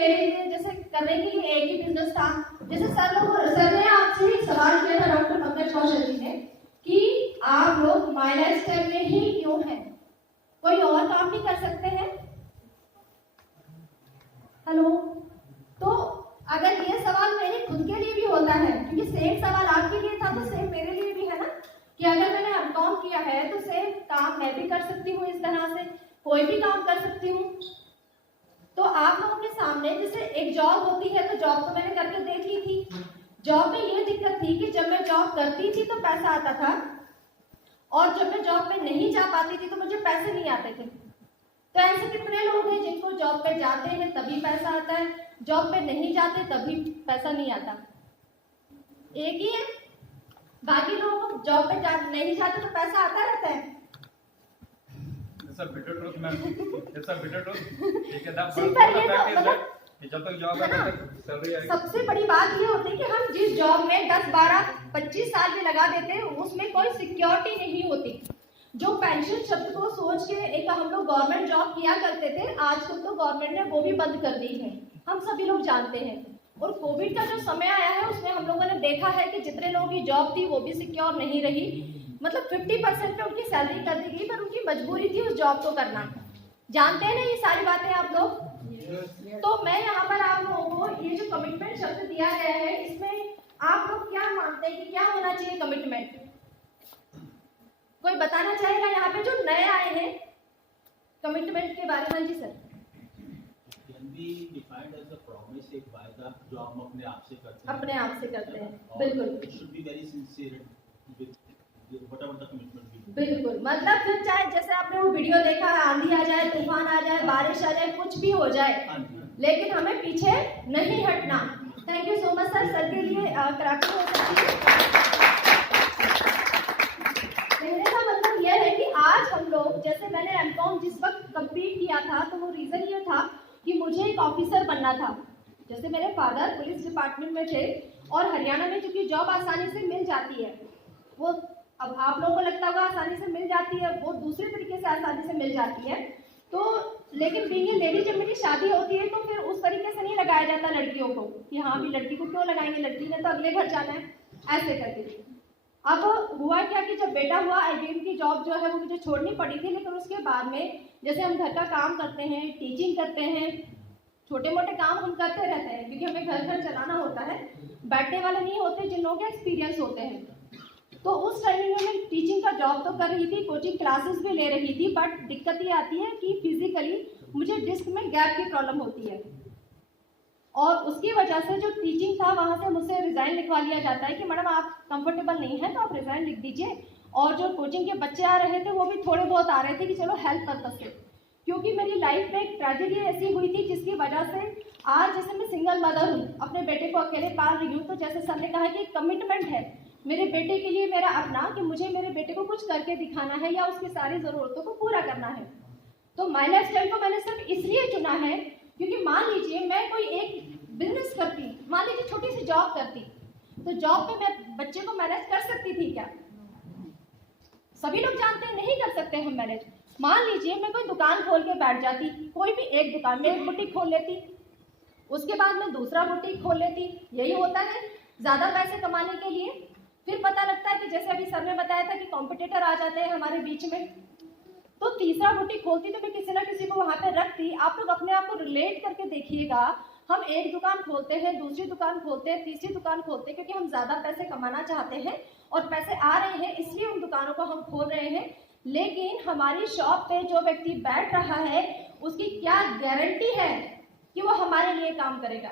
मेरे लिए जैसे करने के लिए एक ही बिजनेस था। जैसे सर ने आपसे एक सवाल किया था डॉक्टर पंकज कौशल जी ने कि आप लोग माय लाइफस्टाइल में ही क्यों हैं, कोई और काम नहीं कर सकते हैं? हेलो, तो अगर ये सवाल मेरे खुद के लिए भी होता है, क्योंकि सेम सवाल आपके लिए था तो सेम मेरे लिए भी है ना, कि अगर मैंने एमकॉम किया है तो सेम काम मैं भी कर सकती हूँ, इस तरह से कोई भी काम कर सकती हूँ। तो आप लोगों के सामने जैसे एक जॉब होती है, तो जॉब तो मैंने करके देख ली थी। जॉब में ये दिक्कत थी कि जब मैं जॉब करती थी तो पैसा आता था, और जब मैं जॉब पे नहीं जा पाती थी तो मुझे पैसे नहीं आते थे। तो ऐसे कितने लोग हैं जिनको जॉब पे जाते हैं तभी पैसा आता है, जॉब पे नहीं जाते तभी पैसा नहीं आता? एक ही है। बाकी लोग जॉब पे नहीं जाते तो पैसा आता रहता है। Bitter truth ma'am, bitter truth. ठीक है ना, जब तक जॉब है तब तक सैलरी आएगी। सबसे बड़ी बात ये होती है कि हम जिस जॉब में 10, 12, 25 साल भी लगा देते हैं उसमें कोई सिक्योरिटी नहीं होती। जो पेंशन शब्द को सोच के एक हम लोग गवर्नमेंट जॉब किया करते थे, आजकल तो गवर्नमेंट ने वो भी बंद कर दी है, हम सभी लोग जानते हैं। और कोविड का जो समय आया है उसमें हम लोगों ने देखा है कि जितने लोगों की जॉब थी वो भी सिक्योर नहीं रही। मतलब 50% पे उनकी सैलरी कर दी गई, पर उनकी मजबूरी थी उस जॉब को करना। जानते हैं ना ये सारी बातें आप लोग। तो मैं यहाँ पर आप लोगों को ये जो कमिटमेंट शब्द दिया गया है, इसमें आप लोग क्या मानते हैं कि क्या होना चाहिए कमिटमेंट? कोई बताना चाहेगा यहाँ पे जो नए आए हैं कमिटमेंट के बारे में? जी sir. Defined as a promise, एक वायदा जो हम अपने आप से करते हैं। अपने आप से करते हैं, बिल्कुल। It should be very sincere with whatever the commitment. बिल्कुल, मतलब फिर चाहे जैसे आपने वो वीडियो देखा है, आंधी आ जाए, तूफान आ जाए, बारिश आ जाए, कुछ भी हो जाए, लेकिन हमें पीछे नहीं हटना। Thank you so much sir. Sir के लिए क्राफ्टिंग हो सकती है। कहने का मतलब यह है कि आज हम लोग, जैसे मैंने एमकॉम जिस वक्त कंप्लीट किया था तो वो रीजन ये था कि मुझे एक ऑफिसर बनना था। जैसे मेरे फादर पुलिस डिपार्टमेंट में थे, और हरियाणा में चूंकि जॉब आसानी से मिल जाती है, वो अब आप लोगों को लगता होगा आसानी से मिल जाती है, वो दूसरे तरीके से आसानी से मिल जाती है। तो लेकिन बीइंग लेडी जब मेरी शादी होती है तो फिर उस तरीके से नहीं लगाया जाता लड़कियों को कि हाँ भी लड़की को क्यों लगाएंगे, लड़की ने तो अगले घर जाना है, ऐसे करके। अब हुआ क्या कि जब बेटा हुआ, आईबीएम की जॉब जो है वो मुझे छोड़नी पड़ी थी। लेकिन उसके बाद में जैसे हम घर का काम करते हैं, टीचिंग करते हैं, छोटे मोटे काम हम करते रहते हैं, क्योंकि हमें घर चलाना होता है। बैठने वाले नहीं होते जिन लोगों के एक्सपीरियंस होते हैं। तो उस टाइम में मैं टीचिंग का जॉब तो कर रही थी, कोचिंग क्लासेस भी ले रही थी, बट दिक्कत ये आती है कि फिजिकली मुझे डिस्क में गैप की प्रॉब्लम होती है, और उसकी वजह से जो टीचिंग था वहाँ से मुझसे रिज़ाइन लिखवा लिया जाता है कि मैडम आप कंफर्टेबल नहीं है तो आप रिज़ाइन लिख दीजिए। और जो कोचिंग के बच्चे आ रहे थे वो भी थोड़े बहुत आ रहे थे कि चलो हेल्प पर्पस से, क्योंकि मेरी लाइफ में एक ट्रेजेडी ऐसी हुई थी जिसकी वजह से आज जैसे मैं सिंगल मदर हूँ, अपने बेटे को अकेले पाल रही हूँ। तो जैसे सर ने कहा कि कमिटमेंट है मेरे बेटे के लिए मेरा अपना, कि मुझे मेरे बेटे को कुछ करके दिखाना है या उसकी सारी ज़रूरतों को पूरा करना है। तो माय लाइफस्टाइल को मैंने सिर्फ इसलिए चुना है क्योंकि मान लीजिए मैं कोई एक बिजनेस करती, मान लीजिए छोटी सी जॉब करती, तो जॉब पे मैं बच्चे को मैनेज कर सकती थी क्या? सभी लोग जानते हैं नहीं कर सकते हम मैनेज। मान लीजिए मैं कोई दुकान खोल के बैठ जाती, कोई भी एक दुकान में एक बुटीक खोल लेती, उसके बाद में दूसरा बुटीक खोल लेती, यही होता है ज़्यादा पैसे कमाने के लिए। फिर पता लगता है कि जैसे अभी सर ने बताया था कि कॉम्पिटिटर आ जाते हैं हमारे बीच में, तो तीसरा बुटीक खोलती तो मैं किसी ना किसी को वहाँ पे रखती। आप लोग अपने आप को रिलेट करके देखिएगा, हम एक दुकान खोलते हैं, दूसरी दुकान खोलते हैं, तीसरी दुकान खोलते हैं, क्योंकि हम ज़्यादा पैसे कमाना चाहते हैं और पैसे आ रहे हैं इसलिए उन दुकानों को हम खोल रहे हैं। लेकिन हमारी शॉप पे जो व्यक्ति बैठ रहा है उसकी क्या गारंटी है कि वो हमारे लिए काम करेगा?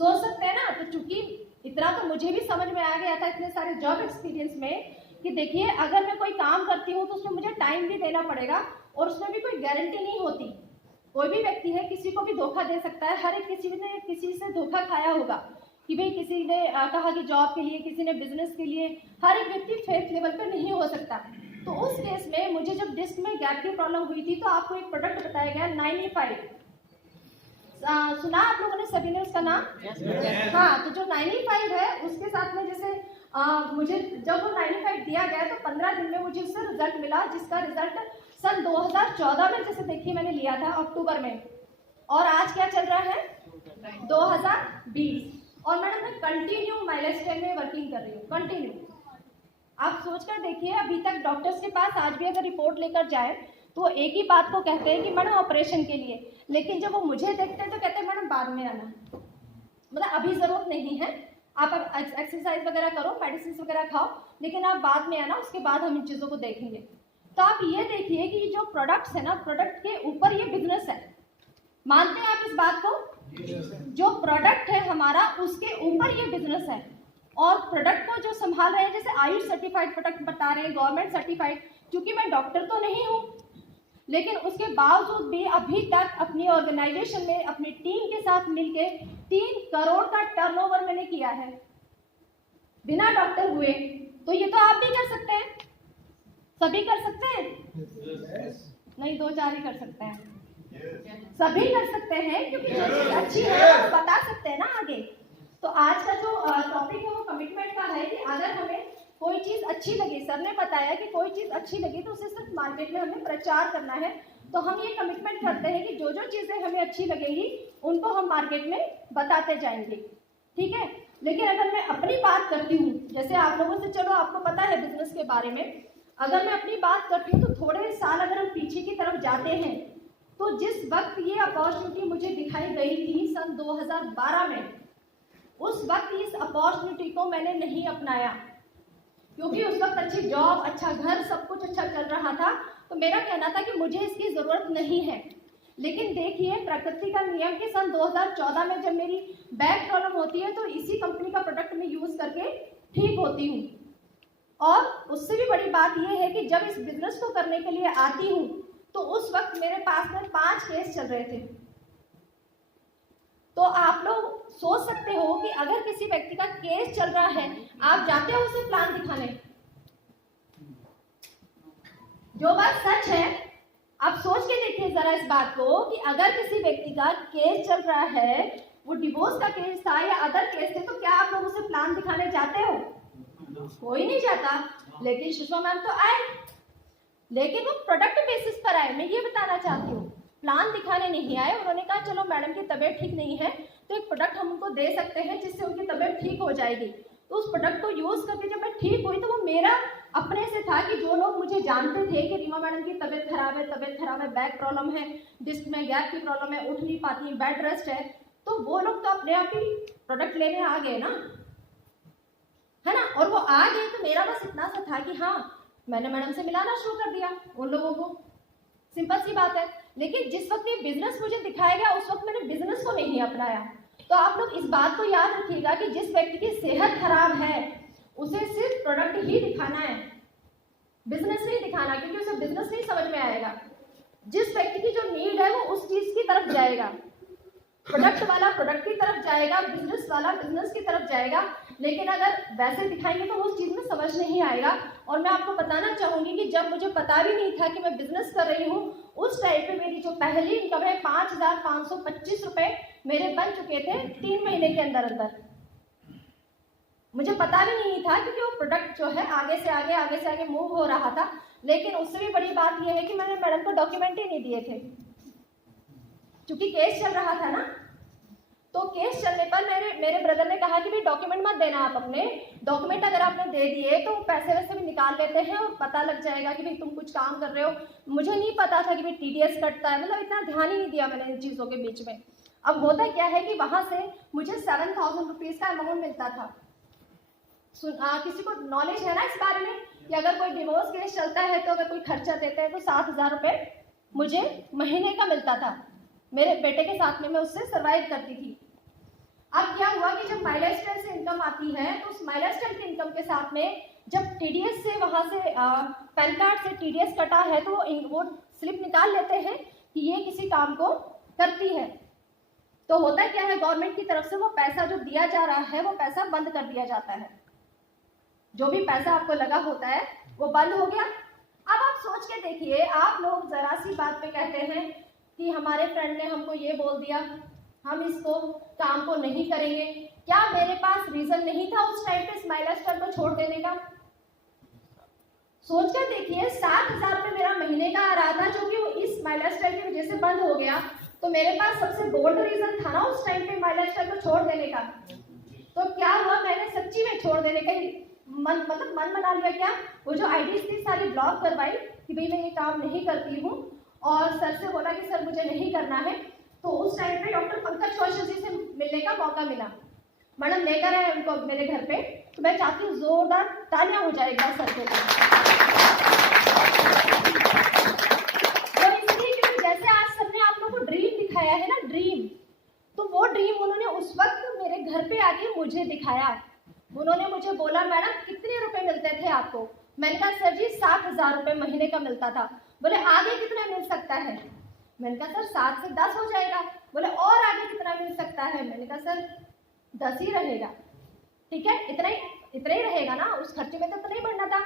सोच सकते हैं ना। तो चूंकि इतना तो मुझे भी समझ में आ गया था इतने सारे जॉब एक्सपीरियंस में कि देखिए अगर मैं कोई काम करती हूँ तो उसमें मुझे टाइम भी देना पड़ेगा, और उसमें भी कोई गारंटी नहीं होती। कोई भी व्यक्ति है किसी को भी धोखा दे सकता है, हर एक किसी ने किसी से धोखा खाया होगा कि भाई किसी ने कहा कि जॉब के लिए, किसी ने बिजनेस के लिए, हर एक व्यक्ति फेथ लेवल पर नहीं हो सकता। तो उस केस में मुझे जब डिस्क में गैप की प्रॉब्लम हुई थी तो आपको एक प्रोडक्ट बताया गया 9E5, सुना आप लोगों ने सभी ने उसका नाम? हाँ, तो जो 9E5 है उसके साथ में जैसे मुझे जब वो 9E5 दिया गया तो 15 दिन में मुझे उससे रिजल्ट मिला, जिसका रिजल्ट सन 2014 में जैसे देखिए मैंने लिया था अक्टूबर में, और आज क्या चल रहा 20। और मैडम मैं कंटिन्यू माइलस्टाइल में वर्किंग कर रही हूँ, कंटिन्यू। आप सोच कर देखिए, अभी तक डॉक्टर्स के पास आज भी अगर रिपोर्ट लेकर जाए तो वो एक ही बात को कहते हैं कि मैडम ऑपरेशन के लिए, लेकिन जब वो मुझे देखते हैं तो कहते हैं मैडम बाद में आना, मतलब अभी ज़रूरत नहीं है, आप अब एक्सरसाइज वगैरह करो, मेडिसिन वगैरह खाओ, लेकिन आप बाद में आना, उसके बाद हम इन चीज़ों को देखेंगे। तो आप ये देखिए कि जो प्रोडक्ट्स है ना, प्रोडक्ट के ऊपर ये बिजनेस है। मानते हैं आप इस बात को? जो प्रोडक्ट है हमारा उसके ऊपर ये बिजनेस है। और प्रोडक्ट को जो संभाल रहे हैं, जैसे आयुष सर्टिफाइड प्रोडक्ट बता रहे हैं, गवर्नमेंट सर्टिफाइड, क्योंकि मैं डॉक्टर तो नहीं हूँ, लेकिन उसके बावजूद भी अभी तक अपनी ऑर्गेनाइजेशन में अपनी टीम के साथ मिलके 3 करोड़ का टर्नओवर मैंने किया है बिना डॉक्टर हुए। तो ये तो आप भी कर सकते हैं, सभी कर सकते हैं। नहीं, 2-4 ही कर सकते हैं, सभी कर सकते हैं, क्योंकि जो चीज अच्छी है वो बता सकते हैं ना आगे। तो आज का जो टॉपिक है वो कमिटमेंट का है कि अगर हमें कोई चीज अच्छी लगी, सर ने बताया कि कोई चीज अच्छी लगी तो उसे सिर्फ मार्केट में हमें प्रचार करना है। तो हम ये कमिटमेंट करते हैं कि जो जो चीजें हमें अच्छी लगेंगी उनको हम मार्केट में बताते जाएंगे, ठीक है। लेकिन अगर मैं अपनी बात करती हूँ, जैसे आप लोगों से, चलो आपको पता है बिजनेस के बारे में, अगर मैं अपनी बात करती हूँ तो थोड़े साल अगर हम पीछे की तरफ जाते हैं तो जिस वक्त ये अपॉर्चुनिटी मुझे दिखाई गई थी सन 2012 में, उस वक्त इस अपॉर्चुनिटी को मैंने नहीं अपनाया, क्योंकि उस वक्त अच्छी जॉब, अच्छा घर, सब कुछ अच्छा चल रहा था। तो मेरा कहना था कि मुझे इसकी ज़रूरत नहीं है। लेकिन देखिए, प्रकृति का नियम कि सन 2014 में जब मेरी बैक प्रॉब्लम होती है तो इसी कंपनी का प्रोडक्ट मैं यूज़ करके ठीक होती हूँ। और उससे भी बड़ी बात यह है कि जब इस बिजनेस को करने के लिए आती हूँ तो उस वक्त मेरे पास में 5 केस चल रहे थे। तो आप लोग सोच सकते हो कि अगर किसी व्यक्ति का केस चल रहा है, आप जाते हो उसे प्लान दिखाने। जो बात सच है, आप सोच के देखिए जरा इस बात को कि अगर किसी व्यक्ति का केस चल रहा है, वो डिवोर्स का केस था या अदर केस थे, तो क्या आप लोग उसे प्लान दिखाने जाते हो? कोई नहीं जाता। लेकिन सुषमा मैम तो आए, लेकिन वो प्रोडक्ट बेसिस पर आए। मैं ये बताना चाहती हूँ, प्लान दिखाने नहीं आए। उन्होंने कहा चलो मैडम की तबीयत ठीक नहीं है तो एक प्रोडक्ट हम उनको दे सकते हैं जिससे उनकी तबीयत ठीक हो जाएगी। तो उस प्रोडक्ट को यूज करके जब मैं ठीक हुई तो वो मेरा अपने से था कि जो लोग मुझे जानते थे कि रीमा मैडम की तबीयत खराब है, बैक प्रॉब्लम है, डिस्क में गैप की प्रॉब्लम है, उठ नहीं पाती, बेड रेस्ट है, तो वो लोग तो अपने आप ही प्रोडक्ट लेने आ गए ना, है ना। और वो आ गए तो मेरा बस इतना सा था कि हाँ, मैंने मैडम से मिलाना शुरू कर दिया उन लोगों को, सिंपल सी बात है। लेकिन जिस वक्त ये बिजनेस मुझे दिखाया गया उस वक्त मैंने बिजनेस को नहीं अपनाया। तो आप लोग इस बात को याद रखिएगा कि जिस व्यक्ति की सेहत खराब है उसे सिर्फ प्रोडक्ट ही दिखाना है, बिजनेस नहीं दिखाना, क्योंकि उसे बिजनेस नहीं समझ में आएगा। जिस व्यक्ति की जो नीड है वो उस चीज की तरफ जाएगा, प्रोडक्ट वाला प्रोडक्ट की तरफ जाएगा, बिजनेस वाला बिजनेस की तरफ जाएगा। लेकिन अगर वैसे दिखाएंगे तो उस चीज में समझ नहीं आएगा। और मैं आपको बताना चाहूंगी कि जब मुझे पता भी नहीं था कि मैं बिजनेस कर रही हूँ, उस टाइम पे मेरी जो पहली इनकम है 5,525 रुपए मेरे बन चुके थे 3 महीने के अंदर अंदर। मुझे पता भी नहीं था क्योंकि वो प्रोडक्ट जो है आगे से आगे मूव हो रहा था। लेकिन उससे भी बड़ी बात यह है कि मैंने मैडम को डॉक्यूमेंट ही नहीं दिए थे, क्योंकि केस चल रहा था ना। तो केस चलने पर मेरे ब्रदर ने कहा कि भाई डॉक्यूमेंट मत देना, आप अपने डॉक्यूमेंट अगर आपने दे दिए तो पैसे वैसे भी निकाल लेते हैं और पता लग जाएगा कि भाई तुम कुछ काम कर रहे हो। मुझे नहीं पता था कि भाई TDS कटता है, मतलब इतना ध्यान ही नहीं दिया मैंने इन चीज़ों के बीच में। अब होता क्या है कि वहाँ से मुझे 7,000 रुपीज़ का अमाउंट मिलता था। किसी को नॉलेज है ना इस बारे में कि अगर कोई डिवोर्स केस चलता है तो अगर कोई खर्चा देते हैं तो 7,000 रुपये मुझे महीने का मिलता था। मेरे बेटे के साथ में मैं उससे सर्वाइव करती थी। अब क्या हुआ कि जब माइलस्टाइल से इनकम आती है तो उस माइलस्टाइल की इनकम के साथ में जब TDS से वहाँ से पैन कार्ड से TDS कटा है तो वो स्लिप निकाल लेते हैं कि ये किसी काम को करती है। तो होता क्या है, गवर्नमेंट की तरफ से वो पैसा जो दिया जा रहा है वो पैसा बंद कर दिया जाता है। जो भी पैसा आपको लगा होता है वो बंद हो गया। अब आप सोच के देखिए, आप लोग जरा सी बात पे कहते हैं कि हमारे फ्रेंड ने हमको ये बोल दिया, हम इसको काम को नहीं करेंगे। क्या मेरे पास रीजन नहीं था उस टाइम पे माइलस्टाइल को छोड़ देने का? सोच कर देखिए, 7,000 रुपये मेरा महीने का आ रहा था जो कि इस माइलस्टाइल की वजह से बंद हो गया। तो मेरे पास सबसे बोल्ड रीजन था ना उस टाइम पे माई लाइफस्टाइल को छोड़ देने का। तो क्या हुआ, मैंने सच्ची में छोड़ देने का ही मन बना लिया। क्या वो जो आईडीज थी सारी ब्लॉक करवाई कि भाई मैं ये काम नहीं करती हूँ, और सर से बोला कि सर मुझे नहीं करना है। तो उस टाइम पे डॉक्टर पंकज कौशल जी से मिलने का मौका मिला। मैडम लेकर आए उनको मेरे घर पे, तो मैं चाहती हूँ जोरदार तालियां हो जाए एक बार सर के लिए। तो इसलिए क्योंकि जैसे आज सर ने आप लोगों को ड्रीम दिखाया है ना, ड्रीम, तो वो ड्रीम उन्होंने उस वक्त मेरे घर पे आके मुझे दिखाया। उन्होंने मुझे बोला मैडम कितने रुपए मिलते थे आपको? मैंने कहा सर जी 7,000 रुपए महीने का मिलता था। बोले आगे कितना मिल सकता है? मैंने कहा सर 7 से 10 हो जाएगा। बोले और आगे कितना मिल सकता है? मैंने कहा सर 10 ही रहेगा। ठीक है, इतना ही रहेगा ना, उस खर्चे में तो इतना ही बढ़ना था।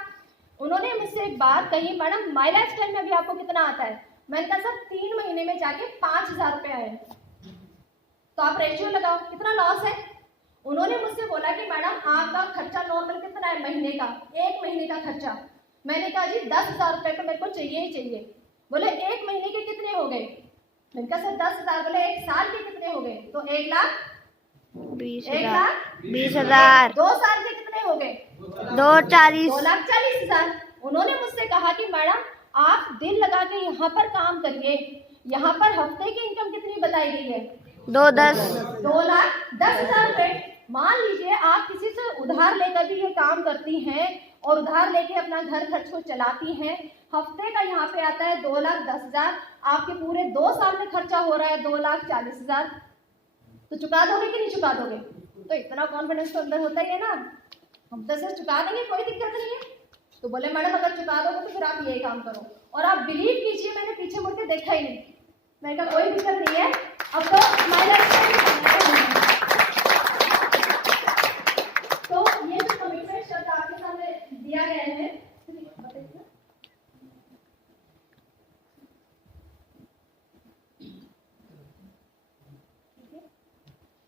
उन्होंने मुझसे एक बात कही, मैडम माई लाइफस्टाइल में अभी आपको कितना आता है? मैंने कहा सर 3 महीने में जाके 5,000 रुपए आए। तो आप रेशियो लगाओ कितना लॉस है। उन्होंने मुझसे बोला कि मैडम आपका खर्चा नॉर्मल कितना है महीने का? 1 महीने का खर्चा। मैंने कहा जी 10,000 रुपए तो मेरे को चाहिए ही चाहिए। बोले 1 महीने के कितने हो गए? मैंने कहा सर 10,000। बोले 1 साल के कितने हो गए? तो 1,20,000 2 साल के कितने हो गए? 2,40,000 उन्होंने मुझसे कहा कि मैडम आप दिल लगा के यहाँ पर काम करिए, यहाँ पर हफ्ते की इनकम कितनी बताई गई है? 2,10,000 रुपए। मान लीजिए आप किसी से उधार लेकर भी ये काम करती हैं और उधार लेके अपना घर खर्च को चलाती हैं, हफ्ते का यहाँ पे आता है 2,10,000, आपके पूरे 2 साल में खर्चा हो रहा है 2,40,000। तो चुका दोगे कि नहीं चुका दोगे? तो इतना कॉन्फिडेंस तो अंदर होता ही है ना, हम तो सर चुका देंगे, कोई दिक्कत नहीं है। तो बोले मैडम अगर चुका दोगे तो फिर आप ये काम करो। और आप बिलीव कीजिए मैंने पीछे मुड़ के देखा ही नहीं। मैंने कहा कोई दिक्कत नहीं है, अब तो माई लाइफस्टाइल। तो ये जो कमिटमेंट शब्द आपके सामने दिया गया है,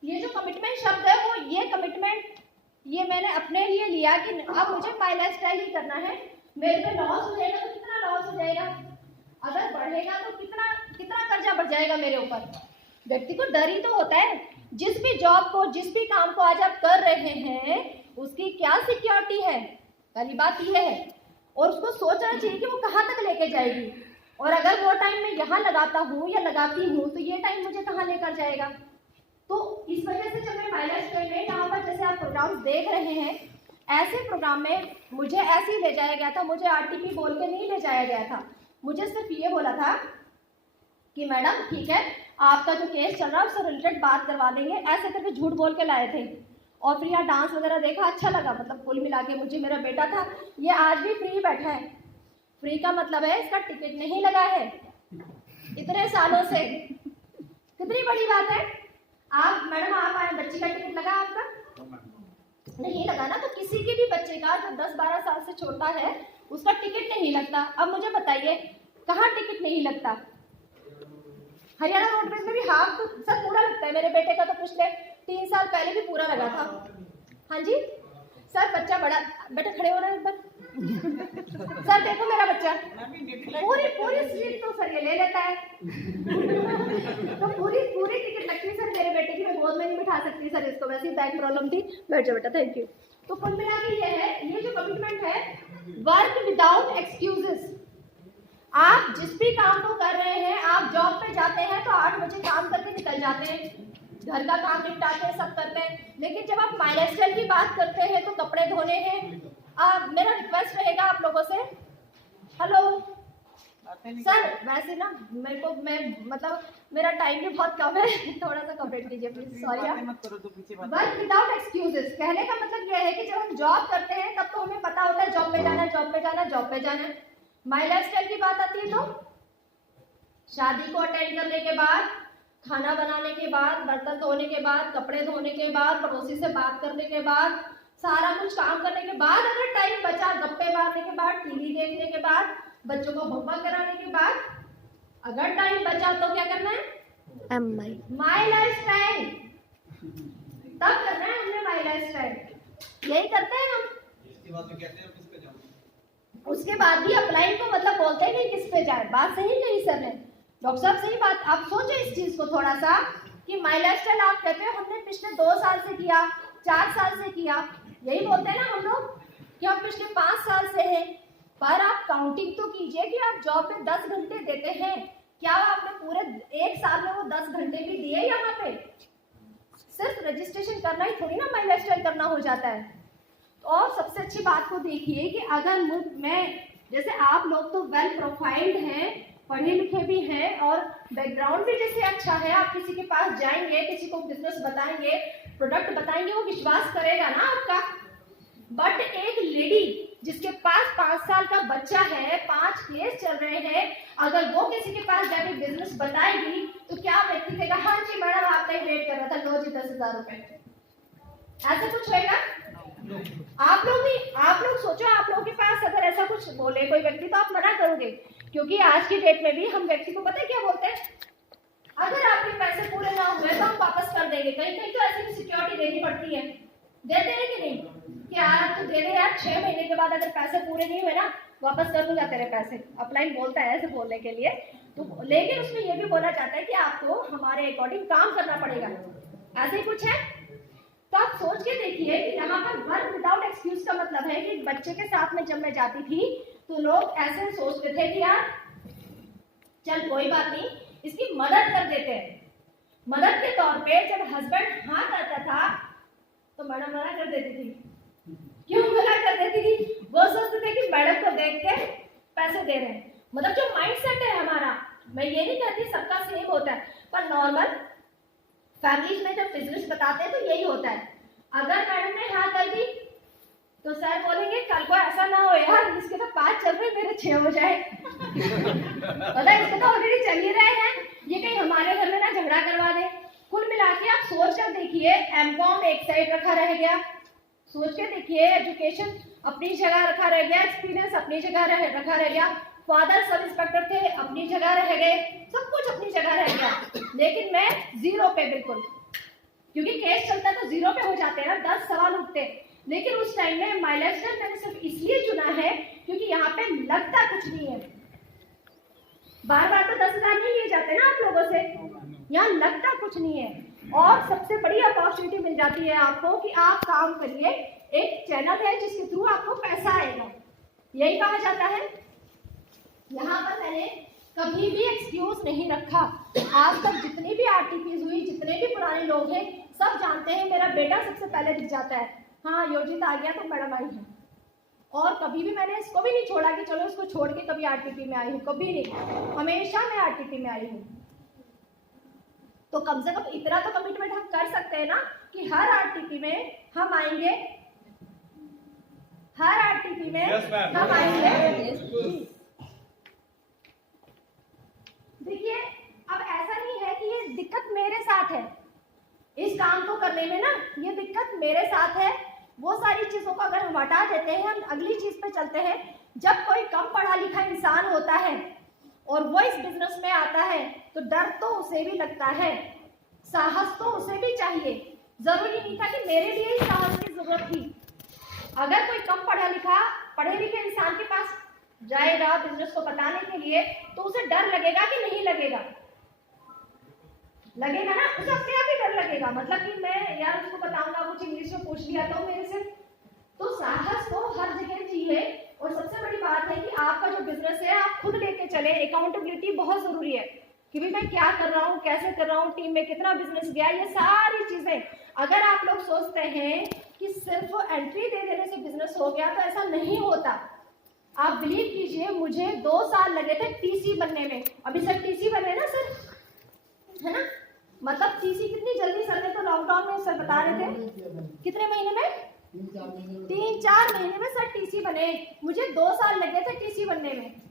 ये जो कमिटमेंट शब्द है वो ये कमिटमेंट ये मैंने अपने लिए लिया कि अब मुझे माई लाइफस्टाइल ही करना है। मेरे पे लॉस हो जाएगा तो कितना लॉस हो जाएगा, अगर बढ़ेगा तो कितना कर्जा बढ़ जाएगा मेरे ऊपर। व्यक्ति को डर ही तो होता है। जिस भी जॉब को, जिस भी काम को आज आप कर रहे हैं उसकी क्या सिक्योरिटी है, पहली बात ये है। और उसको सोचना चाहिए कि वो कहाँ तक लेके जाएगी, और अगर वो टाइम मैं यहाँ लगाता हूँ या लगाती हूँ तो ये टाइम मुझे कहाँ लेकर जाएगा। तो इस वजह से जब मैं माई लाइफस्टाइल में यहाँ पर जैसे आप प्रोग्राम देख रहे हैं, ऐसे प्रोग्राम में मुझे ऐसे ही ले जाया गया था। मुझे आरटीपी बोल के नहीं ले जाया गया था। मुझे सिर्फ ये बोला था कि मैडम ठीक है आपका जो केस चल रहा है उससे रिलेटेड बात करवा देंगे, ऐसे करके झूठ बोल के लाए थे। और फिर यहाँ डांस वगैरह देखा, अच्छा लगा। मतलब कुल मिला के मुझे, मेरा बेटा था ये आज भी फ्री बैठा है। फ्री का मतलब है इसका टिकट नहीं लगा है इतने सालों से। कितनी बड़ी बात है। आप मैडम आप आए, बच्ची का टिकट लगा आपका? नहीं लगा ना। तो किसी के भी बच्चे का जो 10-12 साल से छोटा है उसका टिकट नहीं लगता। अब मुझे बताइए कहाँ टिकट नहीं लगता? हरियाणा रोडवेज में भी हाफ तो सब पूरा लगता है। मेरे बेटे का तो पिछले 3 साल पहले भी पूरा लगा था। हाँ जी सर, बच्चा बड़ा, बेटा खड़े हो रहे हैं एक बार। सर देखो मेरा बच्चा पूरी सीट तो सर ये ले लेता है। तो पूरी टिकट लगती है सर मेरे बेटे की। मैं गोद में नहीं बिठा सकती सर इसको, वैसे ही बैक प्रॉब्लम थी। बैठ जाओ बेटा, थैंक यू। तो कुल मिला के ये है, ये जो कमिटमेंट है, वर्क विदाउट एक्सक्यूजेस। आप जिस भी काम को कर रहे हैं, आप जॉब पे जाते हैं तो 8 बजे काम करके निकल जाते हैं, घर का काम निपटाते हैं, सब करते हैं। लेकिन जब आप माई लाइफस्टाइल की बात करते हैं तो कपड़े धोने हैं। मेरा रिक्वेस्ट रहेगा आप लोगों से, हेलो सर, वैसे ना मेरे को, मैं मतलब मेरा टाइम भी बहुत कम है, थोड़ा सा कॉपरेट कीजिए please, sorry. Work without excuses कहने का मतलब यह है कि जब हम जॉब करते हैं तब तो हमें पता होता है जॉब पे जाना, जॉब पे जाना, जॉब पे जाना। माई लाइफस्टाइल की बात आती है तो शादी को अटेंड करने के बाद, खाना बनाने के बाद, बर्तन धोने के बाद, कपड़े धोने के बाद, पड़ोसी से बात करने के बाद, सारा कुछ काम करने के बाद, अगर टाइम बचा गप्पे मारने के बाद, टीवी देखने के बाद, बच्चों को होमवर्क कराने के बाद, अगर टाइम बचा तो क्या करना है? माई लाइफस्टाइल। तब करना है हमने माई लाइफस्टाइल। यही करते हैं हम। इसके बाद में कहते हैं किस पे जाऊं? उसके बाद भी अपलाइन को मतलब बोलते हैं कि किस पे जाए। बात सही कही सर ने। डॉक्टर साहब सही बात, आप सोचो इस चीज को थोड़ा सा कि माई लाइफस्टाइल आप कहते हो हमने पिछले 2 साल से किया, 4 साल से किया, यही बोलते हैं ना हम लोग कि हम पिछले 5 साल से हैं। पर आप काउंटिंग तो कीजिए कि आप जॉब में 10 घंटे देते हैं, क्या आपने पूरे 1 साल में वो 10 घंटे भी दिए? यहाँ पे सिर्फ रजिस्ट्रेशन करना ही थोड़ी ना माई लाइफस्टाइल करना हो जाता है। और सबसे अच्छी बात को देखिए कि अगर मैं जैसे आप लोग तो वेल प्रोफाइल्ड हैं, पढ़े लिखे भी हैं और बैकग्राउंड भी जैसे अच्छा है, आप किसी के पास जाएंगे, किसी को बिजनेस बताएंगे, प्रोडक्ट बताएंगे, वो विश्वास करेगा ना आपका। बट एक लेडी जिसके पास 5 साल का बच्चा है, 5 केस चल रहे हैं, अगर वो किसी के पास जाके बिजनेस बताएगी तो क्या व्यक्ति कहेगा हाँ जी मैडम आपका ही वेट कर रहा था, लो जी 10,000 रुपए, ऐसा कुछ होएगा? आप लोग सोचो, आप लोगों के पास अगर ऐसा कुछ बोले कोई व्यक्ति तो आप मना करोगे, क्योंकि आज की डेट में भी हम व्यक्ति को पता है क्या बोलते हैं, अगर आपके पैसे पूरे ना हुए तो हम वापस कर देंगे। कहीं कहीं तो ऐसी भी सिक्योरिटी देनी पड़ती है, देते हैं कि नहीं कि यार तो दे दे यार, 6 महीने के बाद अगर पैसे पूरे नहीं हुए ना वापस कर दूंगा तेरे पैसे। अपलाइन बोलता है ऐसे बोलने के लिए तो, लेकिन उसमें यह भी बोला जाता है कि आपको हमारे अकॉर्डिंग काम करना पड़ेगा, ऐसे ही कुछ है। तो आप सोच के देखिए कि यहाँ पर वर्क विदाउट एक्सक्यूज का मतलब है कि बच्चे के साथ में जब मैं जाती थी तो लोग ऐसे सोचते थे कि यार चल कोई बात नहीं, इसकी मदद कर देते हैं। मदद के तौर पे जब हस्बैंड हाथ आता था तो मैडम मना कर देती थी। क्यों मना कर देती थी? वो सोचते थे कि मैडम को देख के पैसे दे रहे हैं। मतलब जो माइंडसेट है हमारा, मैं ये नहीं कहती सबका सेम होता है, पर नॉर्मल फैमिलीज में जब बिजनेस बताते हैं तो यही होता है। अगर मैडम ने हाँ कर दी तो सर बोलेंगे कल को ऐसा ना हो यार, इसके तो 5 चल रहे मेरे 6 हो जाए। पता इसके तो ऑलरेडी चल ही रहे हैं, ये कहीं हमारे घर में ना झगड़ा करवा दे। कुल मिला के आप सोच कर देखिए, एमकॉम एक साइड रखा रह गया, सोच के देखिए एजुकेशन अपनी जगह रखा रह गया, एक्सपीरियंस अपनी जगह रखा रह गया, फादर सब इंस्पेक्टर थे अपनी जगह रह गए, सब कुछ अपनी जगह रह गया, लेकिन मैं 0 पे बिल्कुल, क्योंकि केस चलता तो 0 पे हो जाते हैं ना, 10 सवाल उठते। लेकिन उस टाइम में माई लाइफस्टाइल मैंने सिर्फ इसलिए चुना है क्योंकि यहाँ पे लगता कुछ नहीं है। बार बार तो 10,000 नहीं लिए जाते ना आप लोगों से, यहाँ लगता कुछ नहीं है। और सबसे बड़ी अपॉर्चुनिटी मिल जाती है आपको कि आप काम करिए, एक चैनल है जिसके थ्रू आपको पैसा आएगा, यही कहा जाता है। यहाँ पर मैंने कभी भी एक्सक्यूज नहीं रखा। आज तक जितनी भी आरटीपीज हुई, जितने भी पुराने लोग हैं, सब जानते हैं मेरा बेटा सबसे पहले दिख जाता है, हाँ योजित आ गया तो मैडम आई है। और कभी भी मैंने इसको भी नहीं छोड़ा कि चलो इसको छोड़ के कभी आरटीपी में आई हूँ, कभी नहीं, हमेशा मैं आरटीपी में आई हूँ। तो कम से कम इतना तो कमिटमेंट हम कर सकते हैं ना कि हर आरटीपी में हम आएंगे, हर आरटीपी में हम आएंगे। देखिए अब ऐसा नहीं है कि ये दिक्कत मेरे साथ है, इस काम को करने में ना ये दिक्कत मेरे साथ है। वो सारी चीजों को अगर हम हटा देते हैं, हम अगली चीज पे चलते हैं। जब कोई कम पढ़ा लिखा इंसान होता है और वो इस बिजनेस में आता है तो डर तो उसे भी लगता है, साहस तो उसे भी चाहिए। जरूरी नहीं था कि मेरे लिए ही साहस की जरूरत थी। अगर कोई कम पढ़ा लिखा पढ़े लिखे इंसान के पास जाएगा बिजनेस को बताने के लिए तो उसे डर लगेगा कि नहीं लगेगा? लगेगा ना, उसे अपने आप ही डर लगेगा। मतलब कि मैं यार उसको बताऊंगा, कुछ इंग्लिश में पूछ लिया तो मेरे से। तो साहस को हर जगह चाहिए। और सबसे बड़ी बात है कि आपका जो बिजनेस है आप खुद लेके चले। अकाउंटेबिलिटी बहुत जरूरी है कि भाई मैं क्या कर रहा हूँ, कैसे कर रहा हूँ, टीम में कितना बिजनेस गया, ये सारी चीजें। अगर आप लोग सोचते हैं कि सिर्फ एंट्री दे देने से बिजनेस हो गया, तो ऐसा नहीं होता। आप बिलीव कीजिए, मुझे 2 साल लगे थे टीसी बनने में। अभी सर टीसी बने ना सर, है ना? मतलब टीसी कितनी जल्दी सर ने तो लॉकडाउन में सर बता रहे थे, कितने महीने में? 3-4 महीने में सर टीसी बने। मुझे 2 साल लगे थे टीसी बनने में।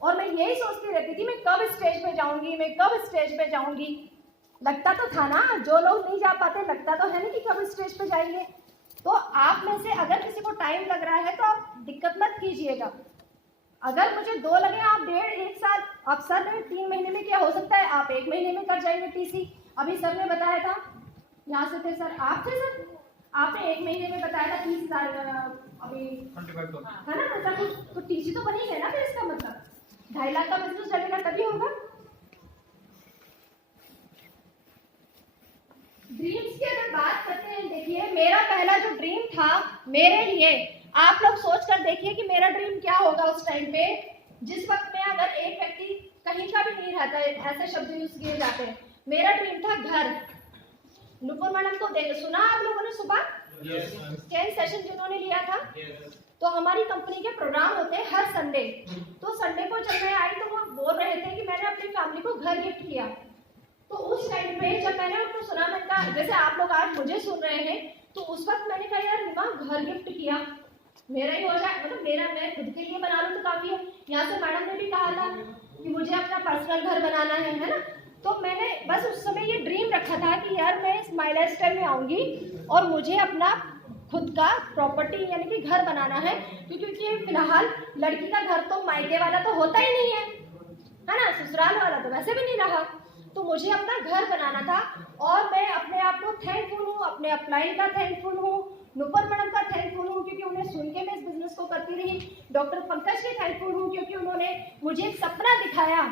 और मैं यही सोचती रहती थी मैं कब स्टेज पे जाऊंगी, मैं कब स्टेज पे जाऊंगी। लगता तो था ना, जो लोग नहीं जा पाते लगता तो है ना कि कब स्टेज पे जाएंगे। तो आप में से अगर किसी को टाइम लग रहा है तो आप दिक्कत मत कीजिएगा। अगर मुझे 2 लगे, आप 1.5 साल, आप सर ने 3 महीने में किया, हो सकता है आप 1 महीने में कर जाएंगे टीसी। अभी सर ने बताया था, यहाँ से थे सर, आप थे सर, आपने 1 महीने में बताया था 30,000 अभी है ना, तो टीसी तो बनेंगे ना। फिर इसका मतलब 2.5 लाख का बिजनेस चलेगा तभी होगा। मेरा पहला जो ड्रीम था मेरे लिए, आप लोग सोच कर देखिए कि मेरा ड्रीम क्या होगा उस टाइम पे, जिस वक्त में अगर एक व्यक्ति कहीं का भी नहीं रहता है, ऐसे शब्द यूज किए जाते हैं। मेरा ड्रीम था घर। नुपुर मैडम को सुना आप लोगों ने सुबह चेन सेशन जिन्होंने लिया था, तो हमारी कंपनी के प्रोग्राम होते हैं हर संडे। तो संडे को जब मैं आई तो वो बोल रहे थे कि मैंने अपनी फैमिली को घर गिफ्ट किया। तो उस टाइम पे जब मैंने उनको सुना, मैंने कहा जैसे आप लोग आज मुझे सुन रहे हैं, तो उस वक्त मैंने कहा यार रिमा घर गिफ्ट किया, मेरा ही हो जाए, मतलब मेरा मैं खुद के लिए बना लूँ तो काफी है। यहाँ से मैडम ने भी कहा था कि मुझे अपना पर्सनल घर बनाना है ना। तो मैंने बस उस समय ये ड्रीम रखा था कि यार मैं इस माई लाइफ स्टाइल में आऊंगी और मुझे अपना खुद का प्रॉपर्टी यानी कि घर बनाना है, क्योंकि फिलहाल लड़की का घर तो मायके वाला तो होता ही नहीं है ना, ससुराल वाला तो वैसे भी नहीं रहा। तो मुझे अपना घर बनाना था और मैं अपने आप को थैंकफुल हूँ, अपने अपलाइन का थैंकफुल हूँ, नुपुर मैडम का थैंकफुल हूँ क्योंकि उन्हें सुन के मैं इस बिजनेस को करती रही, डॉक्टर पंकज के थैंकफुल हूँ क्योंकि उन्होंने मुझे एक सपना दिखाया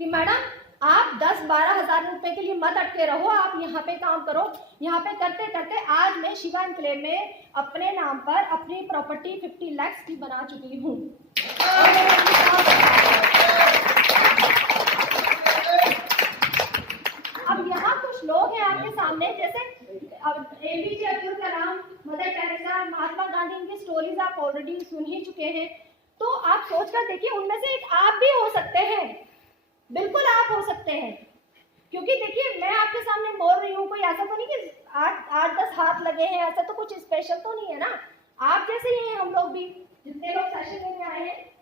कि मैडम आप 10-12 हज़ार रुपए के लिए मत अटके रहो, आप यहाँ पे काम करो। यहाँ पे करते करते आज मैं शिवा एनक्लेव में अपने नाम पर अपनी प्रॉपर्टी 50 लाख की बना चुकी हूँ। अब यहाँ कुछ लोग हैं आपके सामने, जैसे APJ Abdul Kalam, mother Teresa, Mahatma Gandhi, इनकी स्टोरीज आप ऑलरेडी सुन ही चुके हैं। तो आप सोचकर देखिए उनमें से एक आप भी हो सकते हैं, बिल्कुल आप हो सकते हैं। क्योंकि देखिए मैं आपके सामने बोल रही हूँ, कोई ऐसा तो नहीं कि 8-10 हाथ लगे हैं, ऐसा तो कुछ स्पेशल तो नहीं है ना। आप जैसे ही हैं हम लोग भी, जितने लोग सेशन में आए हैं।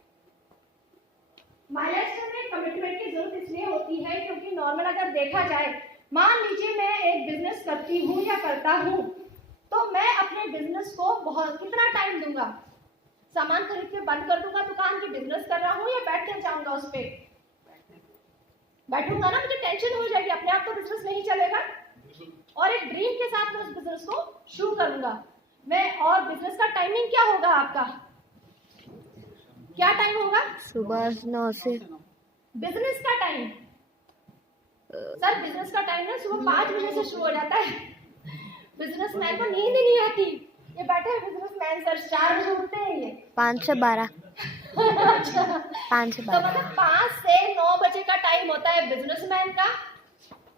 माई लाइफ में कमिटमेंट की जरूरत इसलिए होती है क्योंकि नॉर्मल अगर देखा जाए, मान लीजिए मैं एक बिजनेस करती हूँ या करता हूँ, तो मैं अपने बिजनेस को कितना टाइम दूंगा? सामान खरीद के बंद कर दूंगा दुकान की, बिजनेस कर रहा हूँ, या बैठ कर जाऊंगा उस पर? बैठूंगा ना, मुझे टेंशन हो जाएगी, अपने आप तो बिजनेस नहीं चलेगा। और एक ड्रीम के साथ मैं उस बिजनेस को शुरू करूंगा मैं। और बिजनेस का टाइमिंग क्या होगा आपका? क्या टाइम होगा? सुबह 9 से। बिजनेस का टाइम सर, बिजनेस का टाइम ना सुबह 5 बजे से शुरू हो जाता है। बिजनेसमैन को नींद ही नहीं आती, ये बैठे हैं बिजनेसमैन सर 4 बजे उठते हैं ये 5 से 12। अच्छा 5 से 12। तो मतलब 5 से 9 बजे का टाइम होता है बिजनेसमैन का,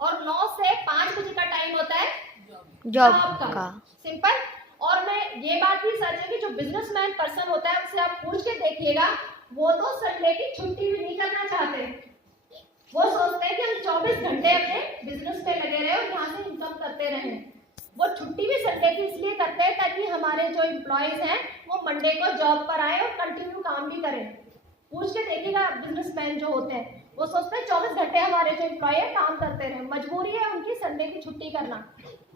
और 9 से 5 बजे का टाइम होता है जॉब का। सिंपल। और मैं ये बात भी सच है कि जो बिजनेसमैन पर्सन होता है उससे आप पूछ के देखिएगा, वो तो संडे की छुट्टी भी नहीं करना चाहते। वो सोचते हैं कि हम 24 घंटे अपने बिजनेस पे लगे रहे और यहाँ से इनकम करते रहें। वो छुट्टी भी संडे की इसलिए करते हैं ताकि हमारे जो एम्प्लॉयज हैं वो मंडे को जॉब पर आए और कंटिन्यू काम भी करें। पूछ के देखिएगा बिजनेसमैन जो होते हैं वो सोचते हैं 24 घंटे हमारे जो एम्प्लॉय है काम करते रहे, मजबूरी है उनकी संडे की छुट्टी करना।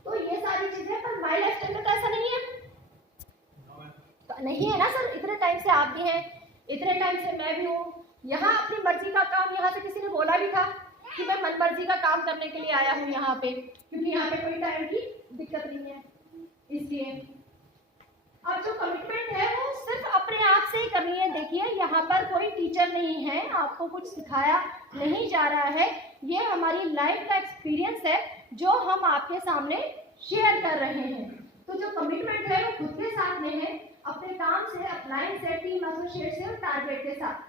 तो ये सारी चीजें, पर माई लाइफ स्टाइल में तो ऐसा नहीं है। नहीं है ना सर, इतने टाइम से आप भी हैं, इतने टाइम से मैं भी हूँ। यहाँ अपनी मर्जी का काम, यहाँ से किसी ने बोला भी था कि मैं मन मर्जी का काम करने के लिए आया हूँ यहाँ पे, क्योंकि यहाँ पे कोई टाइम की दिक्कत नहीं है। इसलिए अब जो कमिटमेंट है वो सिर्फ अपने आप से ही करनी है। देखिए यहाँ पर कोई टीचर नहीं है, आपको कुछ सिखाया नहीं जा रहा है, ये हमारी लाइफ का एक्सपीरियंस है जो हम आपके सामने शेयर कर रहे हैं। तो जो कमिटमेंट है वो खुद के साथ में है, अपने काम से, अपलाइन से, टीम एसोसिएट से और टारगेट के साथ।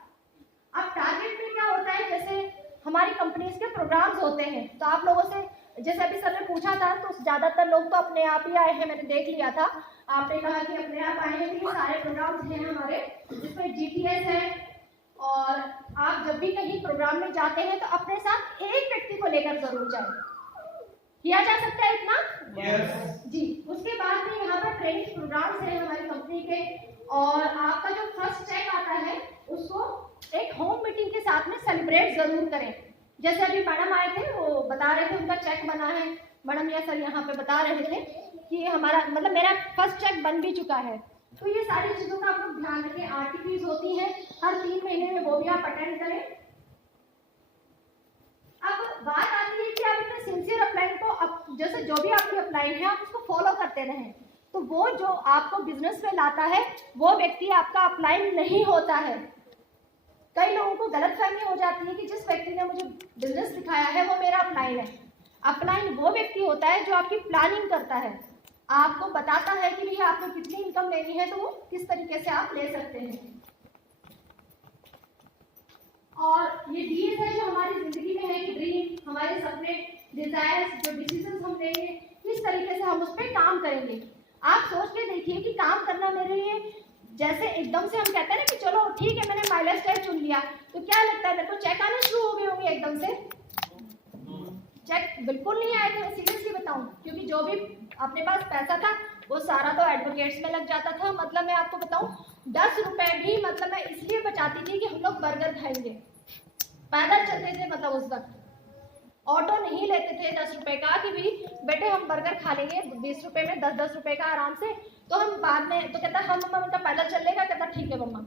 अब टारगेट में क्या होता है, जैसे हमारी कंपनीज के प्रोग्राम्स होते हैं, तो आप लोगों से जैसे अभी सर ने पूछा था तो ज्यादातर लोग तो अपने आप ही आए हैं, मैंने देख लिया था। आपने कहा कि अपने आप आए हैं, कि सारे प्रोग्राम्स हैं हमारे, जिसमें GTS है। और आप जब भी कहीं प्रोग्राम में जाते हैं तो अपने साथ एक व्यक्ति को लेकर जरूर जाए। किया जा सकता है इतना? Yes. जी। उसके बाद में यहाँ पर ट्रेनिंग प्रोग्राम्स हैं हमारी कंपनी के, और आपका जो फर्स्ट चेक आता है उसको एक होम मीटिंग के साथ में सेलिब्रेट जरूर करें। जैसे अभी मैडम आए थे, वो बता रहे थे उनका चेक बना है, मैडम या सर यहाँ पे बता रहे थे कि हमारा मतलब मेरा फर्स्ट चेक बन भी चुका है। तो ये सारी चीजों का आप लोग ध्यान रखें। RTPs होती है हर 3 महीने में, वो भी आप अटेंड करें। अब बात आती है कि आप अपने सिंसियर अपलाइन को, जैसे जो भी आपकी अपलाइन है आप उसको फॉलो करते रहें, तो वो जो आपको बिजनेस में लाता है वो व्यक्ति आपका अपलाइन नहीं होता है। कई लोगों को गलतफहमी हो जाती है कि जिस व्यक्ति ने मुझे बिजनेस सिखाया है वो मेरा अपलाइन है। अपलाइन वो व्यक्ति होता है जो आपकी प्लानिंग करता है, आपको बताता है कि भैया आपको कितनी इनकम लेनी है, तो वो किस तरीके से आप ले सकते हैं। और ये डीज है जो हमारी जिंदगी में है, ड्रीम, हमारे सपने, डिजायर्स, जो डिसीजन हम लेंगे, किस तरीके से हम उस पर काम करेंगे। आप सोच के देखिए कि काम करना मेरे लिए, जैसे एकदम से हम कहते हैं ना कि चलो ठीक है मैंने माइलेज टेस्ट चुन लिया, तो क्या लगता है मेरे को चेक आने शुरू हो गए होंगे एकदम से? चेक बिल्कुल नहीं आए थे, मैं सीरियसली बताऊं, क्योंकि जो भी अपने पास पैसा था वो सारा तो एडवोकेट्स में लग जाता था। मतलब मैं आपको बताऊं 10 रुपए भी मतलब मैं इसलिए बचाती थी कि हम लोग बर्गर खाएंगे, पैदल चलते थे, मतलब उस वक्त ऑटो नहीं लेते थे 10 रुपए का कि भी बेटे हम बर्गर खा लेंगे 20 रुपए में, 10-10 रुपए का आराम से। तो हम बाद में तो कहता हम मम्मा मतलब पैदल चलेगा, कहता ठीक है मम्मा।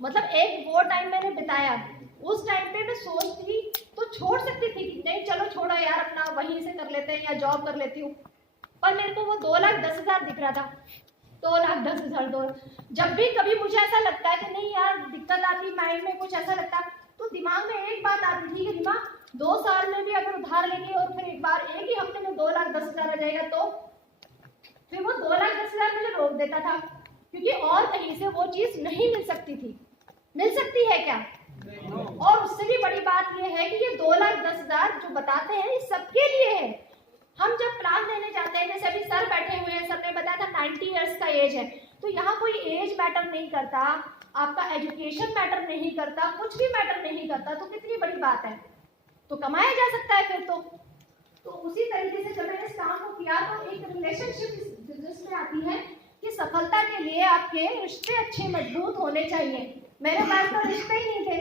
मतलब एक वो टाइम मैंने बिताया, उस टाइम पे मैं सोचती तो छोड़ सकती थी कि नहीं चलो छोड़ो यार अपना वहीं से कर लेते हैं या जॉब कर लेती हूँ, पर मेरे को वो 2,10,000 दिख रहा था। 2,10,000 जब भी कभी मुझे ऐसा लगता है कि नहीं यार दिक्कत आती, माइंड में कुछ ऐसा लगता, तो दिमाग में एक बात आती थी कि रीमा 2 साल में भी अगर उधार लेंगे और फिर एक बार एक ही हफ्ते में 2,10,000 आ जाएगा, तो फिर वो 2,10,000 मुझे रोक देता था, क्योंकि और कहीं से वो चीज नहीं मिल सकती थी। मिल सकती है क्या? और उससे भी बड़ी बात यह है कि ये 2,10,000 जो बताते हैं ये सबके लिए है। हम जब प्लान लेने जाते हैं, जैसे अभी सर बैठे हुए हैं, सर ने बताया था 90 इयर्स का एज है, तो यहाँ कोई एज मैटर नहीं करता, आपका एजुकेशन मैटर नहीं करता, कुछ भी मैटर नहीं करता, तो कितनी बड़ी बात है, तो कमाया जा सकता है फिर तो उसी तरीके से जब मैंने इस काम को किया तो एक रिलेशनशिप इस बिजनेस में आती है कि सफलता के लिए आपके रिश्ते अच्छे मजबूत होने चाहिए। मेरे पास तो रिश्ते ही नहीं थे,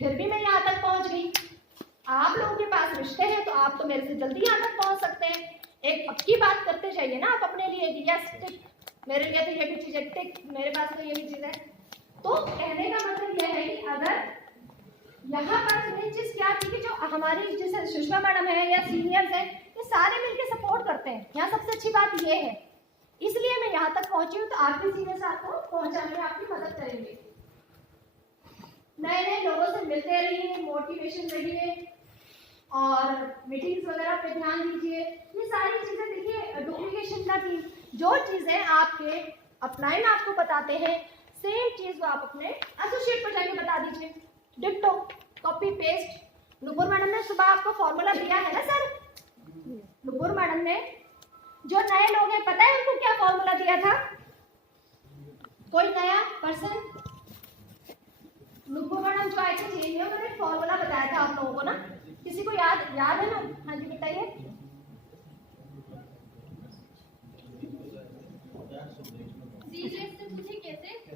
फिर भी मैं यहाँ तक पहुँच गई। आप लोगों के पास रिश्ते हैं तो आप तो मेरे से जल्दी यहाँ तक पहुँच सकते हैं। एक पक्की बात करते जाइए ना आप अपने लिए कि यस टिक, मेरे लिए तो ये भी चीज़ है, टिक मेरे पास तो ये भी चीज़ है। तो कहने का मतलब यह है कि अगर यहाँ पर मेन चीज क्या थी कि जो हमारी जैसे सुषमा मैडम है या सीनियर्स हैं, ये सारे मिलके सपोर्ट करते हैं। यहाँ सबसे अच्छी बात ये है, इसलिए मैं यहाँ तक पहुंची हूँ, तो आपके सीनियर्स आपको पहुंचाने में आपकी मदद करेंगे। नए नए लोगों से मिलते रहिए, मोटिवेशन रहिए और मीटिंग्स वगैरह पे ध्यान दीजिए। ये सारी चीजें देखिए, डुप्लीकेशन ना की जो चीजें आपके अपलाइन आपको बताते हैं, सेम चीज वो आप अपने एसोसिएट पर जाके बता दीजिए, ditto copy paste. Nupur madam ने सुबह आपको फॉर्मूला दिया है ना सर, नुपुर मैडम ने, जो नए लोग हैं पता है उनको क्या फॉर्मूला दिया था? कोई नया पर्सन? नुपुर मैडम जो आई थी चेंज में, उन्होंने फॉर्मूला बताया था आप लोगों को ना, किसी को याद है ना? हाँ जी बताइए।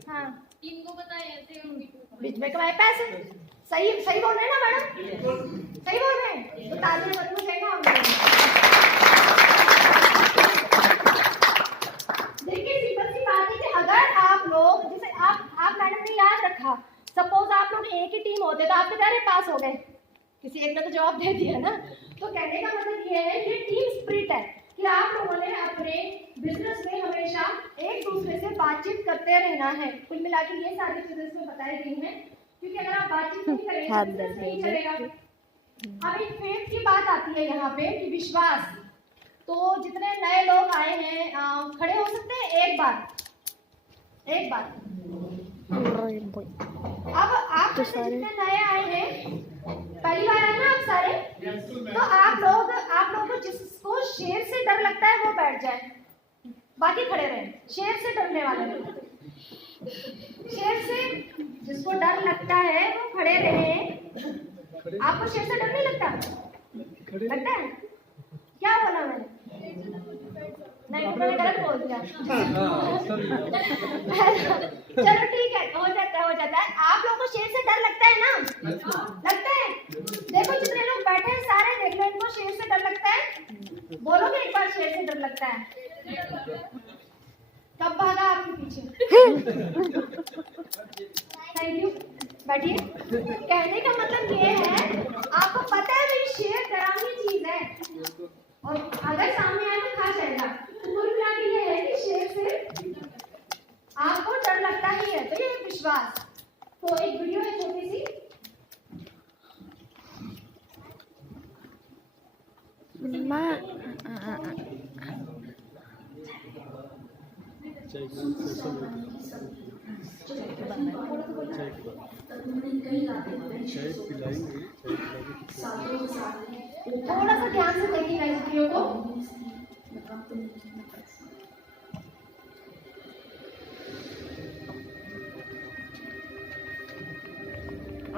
हाँ टीम को बताए ऐसे बीच में कमाए पैसे। सही सही बोल रहे हैं ना मैडम? सही बोल रहे हैं तो तालियां बदलू चाहिए ना। देखिए सिंपल सी बात है कि अगर आप लोग जैसे आप मैडम ने याद रखा, सपोज आप लोग एक ही टीम होते तो आप बेचारे पास हो गए, किसी एक ने तो जवाब दे दिया ना। तो कहने का मतलब ये है, ये टीम स्पिरिट है कि आप लोगों ने अपने बिजनेस में हमेशा एक दूसरे से बातचीत करते रहना है। कुल मिला के ये सारी चीजें इसमें बताई गई हैं, क्योंकि अगर आप बातचीत नहीं करेंगे तो बिजनेस नहीं चलेगा। अब एक फेथ की बात आती है यहाँ पे कि विश्वास। तो जितने नए लोग आए हैं खड़े हो सकते हैं एक बार। अब आप तो जितने नए आए हैं, पहली बार आए ना आप सारे, तो आप लोग जिसको शेर से डर लगता है वो बैठ जाए, बाकी खड़े रहे। शेर से डरने वाले लोग, शेर से जिसको डर लगता है वो खड़े रहे। आपको शेर से डर नहीं लगता? लगता है? क्या बोला मैंने? नहीं तो मैंने गलत बोल दिया। चलो ठीक है, हो जाता है। आप लोगों को शेर से डर लगता है ना? लगता है? देखो जितने लोग बैठे हैं सारे देख लो, इनको शेर से डर लगता है? बोलोगे एक बार शेर से डर लगता है? कब भागा आपके पीछे? थैंक यू, बैठिए। कहने का मतलब ये है, आपको पता है भाई शेर डरावनी चीज है और अगर सामने आए तो खा जाएगा। कुल मिला के ये है कि शेर से आपको डर लगता ही है, तो ये विश्वास। तो एक वीडियो है छोटी सी, चाय पिलाएंगे थोड़ा सा ध्यान से देखिए रेसिपियों को।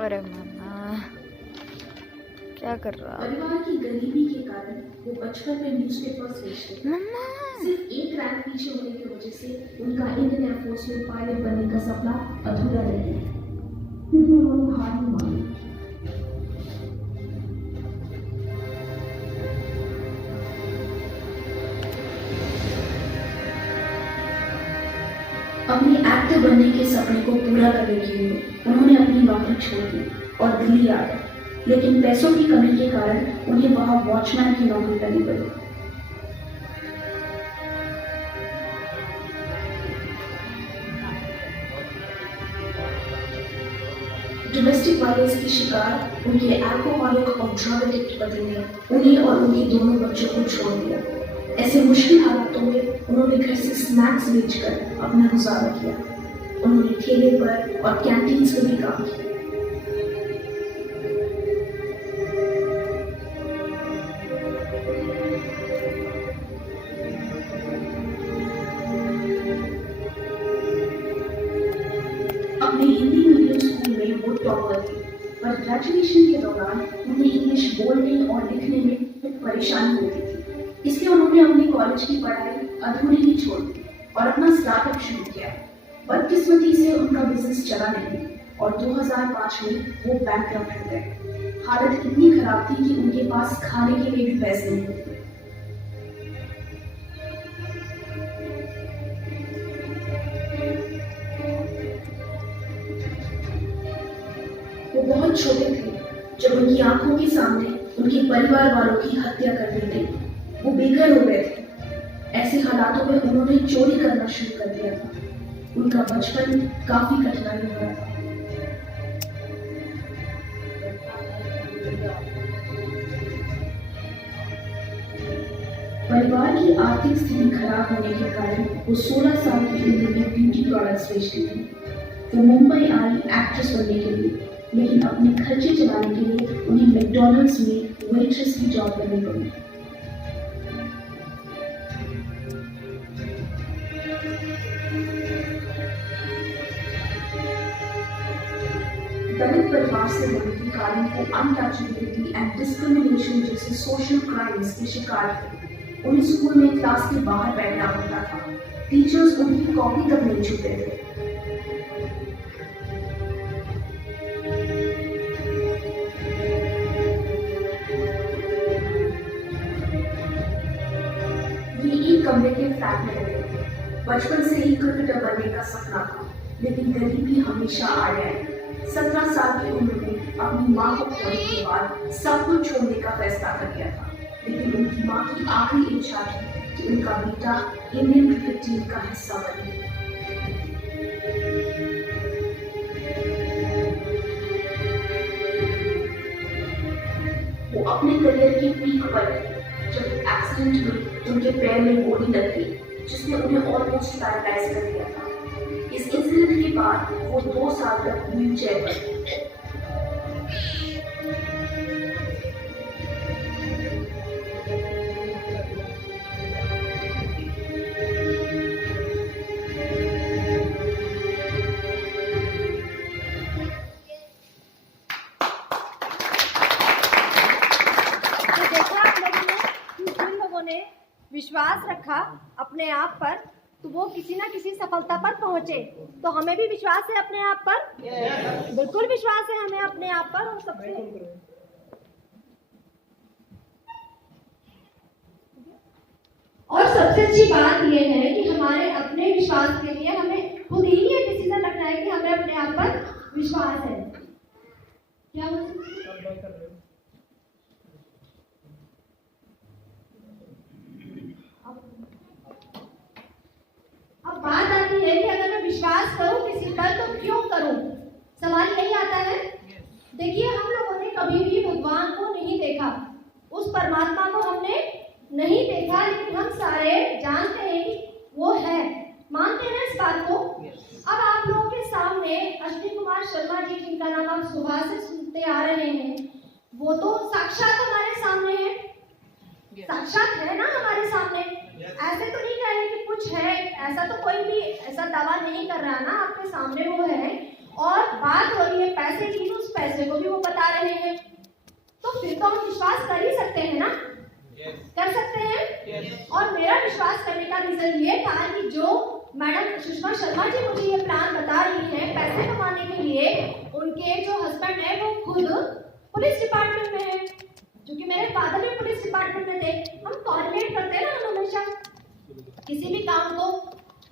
अरे मामा क्या कर रहा है? परिवार की गरीबी के कारण वो बचपन में न्यूज़पेपर्स बेचते थे। मम्मा सिर्फ एक रैंक पीछे होने की वजह से उनका इंडियन एयरफोर्स में पायलट बनने का सपना अधूरा रह गया, क्योंकि उन्होंने हार नहीं मानी। अपने एक्टर बनने के सपने को पूरा करने के लिए उन्होंने अपनी नौकरी छोड़ दी और दिल्ली आ गए, लेकिन पैसों की कमी के कारण उन्हें वहां वॉचमैन की नौकरी करनी पड़ी। डोमेस्टिक वायलेंस की शिकार उनके अल्कोहलिक और ड्रग एडिक्ट पति ने उन्हें और उनके दोनों बच्चों को छोड़ दिया। ऐसे मुश्किल हालातों में उन्होंने घर से स्नैक्स बेचकर अपना गुजारा किया। उन्होंने ठेले पर और कैंटीन्स में भी काम किया। अपने हिंदी मीडियम स्कूल में वो टॉपर थे, पर ग्रेजुएशन के दौरान उन्हें इंग्लिश बोलने और लिखने में परेशानी होती थी। इसलिए उन्होंने अपनी कॉलेज की पढ़ाई अधूरी ही छोड़ दी और अपना स्टार्टअप शुरू किया। बदकिस्मती से उनका बिजनेस चला नहीं और 2005 में वो बैंकक्रप्ट हो गए। हालत इतनी खराब थी कि उनके पास खाने के लिए भी पैसे नहीं थे। वो बहुत छोटे थे जब उनकी आंखों के सामने उनके परिवार वालों की हत्या कर दी गई। वो बेघर हो गए थे। ऐसे हालातों में उन्होंने चोरी करना शुरू कर दिया था। उनका बचपन काफी कठिनाई में रहा। परिवार की आर्थिक स्थिति खराब होने के कारण वो 16 साल की उम्र में ब्यूटी प्रोडक्ट्स बेचती थी। वो मुंबई आई एक्ट्रेस बनने के लिए, लेकिन अपने खर्चे चलाने के लिए उन्हें मैकडॉनल्ड्स में वेट्रेस की जॉब करनी पड़ी। दलित परिवार से होने के कारण वो अनटचेबिलिटी एंड डिस्क्रिमिनेशन जैसे सोशल क्राइम्स के शिकार थे। उन्हें स्कूल में क्लास के बाहर बैठना होता था। टीचर्स उनकी कॉपी तक नहीं छूते थे। ये एक कमरे के फ्लैट में रहते थे। बचपन से ही क्रिकेटर बनने का सपना था, लेकिन गरीबी हमेशा आ गए। 17 साल की उम्र में अपनी माँ को खोने के बाद सब कुछ छोड़ने का फैसला कर लिया था, लेकिन उनकी माँ की आखिरी इच्छा थी कि उनका बेटा इंडियन क्रिकेट टीम का हिस्सा बने। वो अपने करियर की पीक पर थे जब एक्सीडेंट में उनके पैर में गोली लग गई, जिसने उन्हें ऑलमोस्ट पैरालाइज कर दिया था। इस इंसिडेंट के बाद वो 2 साल तक व्हीलचेयर पर थे। विश्वास रखा अपने आप पर तो वो किसी ना किसी सफलता पर पहुंचे। तो हमें भी विश्वास है अपने आप पर। बिल्कुल विश्वास है हमें अपने आप पर। और सबसे अच्छी बात ये है कि हमारे अपने विश्वास के लिए हमें खुद ही ये डिसीजन रखना है कि हमें अपने आप पर विश्वास है। क्या अब बात आती है कि अगर मैं विश्वास करूं किसी पर तो क्यों करूं। सवाल यही आता है। देखिए, हम लोगों ने कभी भी भगवान को नहीं देखा, उस परमात्मा को हमने नहीं देखा, लेकिन हम सारे जानते हैं कि वो है। मानते हैं इस बात को? अब आप लोगों के सामने अश्विनी कुमार शर्मा जी, जिनका नाम आप सुबह से सुनते आ रहे हैं, वो तो साक्षात हमारे सामने है, साक्षात है ना हमारे सामने। ऐसे तो नहीं कह रहे कि कुछ है, ऐसा तो कोई भी ऐसा दावा नहीं कर रहा ना, आपके सामने वो है। और बात हो रही है पैसे की, तो उस पैसे को भी वो बता रहे हैं, तो फिर तो हम विश्वास कर ही सकते हैं ना, कर सकते हैं। और मेरा विश्वास करने का रीजन ये था कि जो मैडम सुषमा शर्मा जी मुझे ये प्लान बता रही हैं पैसे कमाने के लिए, उनके जो हस्बैंड है वो खुद पुलिस डिपार्टमेंट में है, क्योंकि मेरे फादर भी पुलिस डिपार्टमेंट में थे। हम कोऑर्डिनेट करते हैं ना हम हमेशा किसी भी काम को,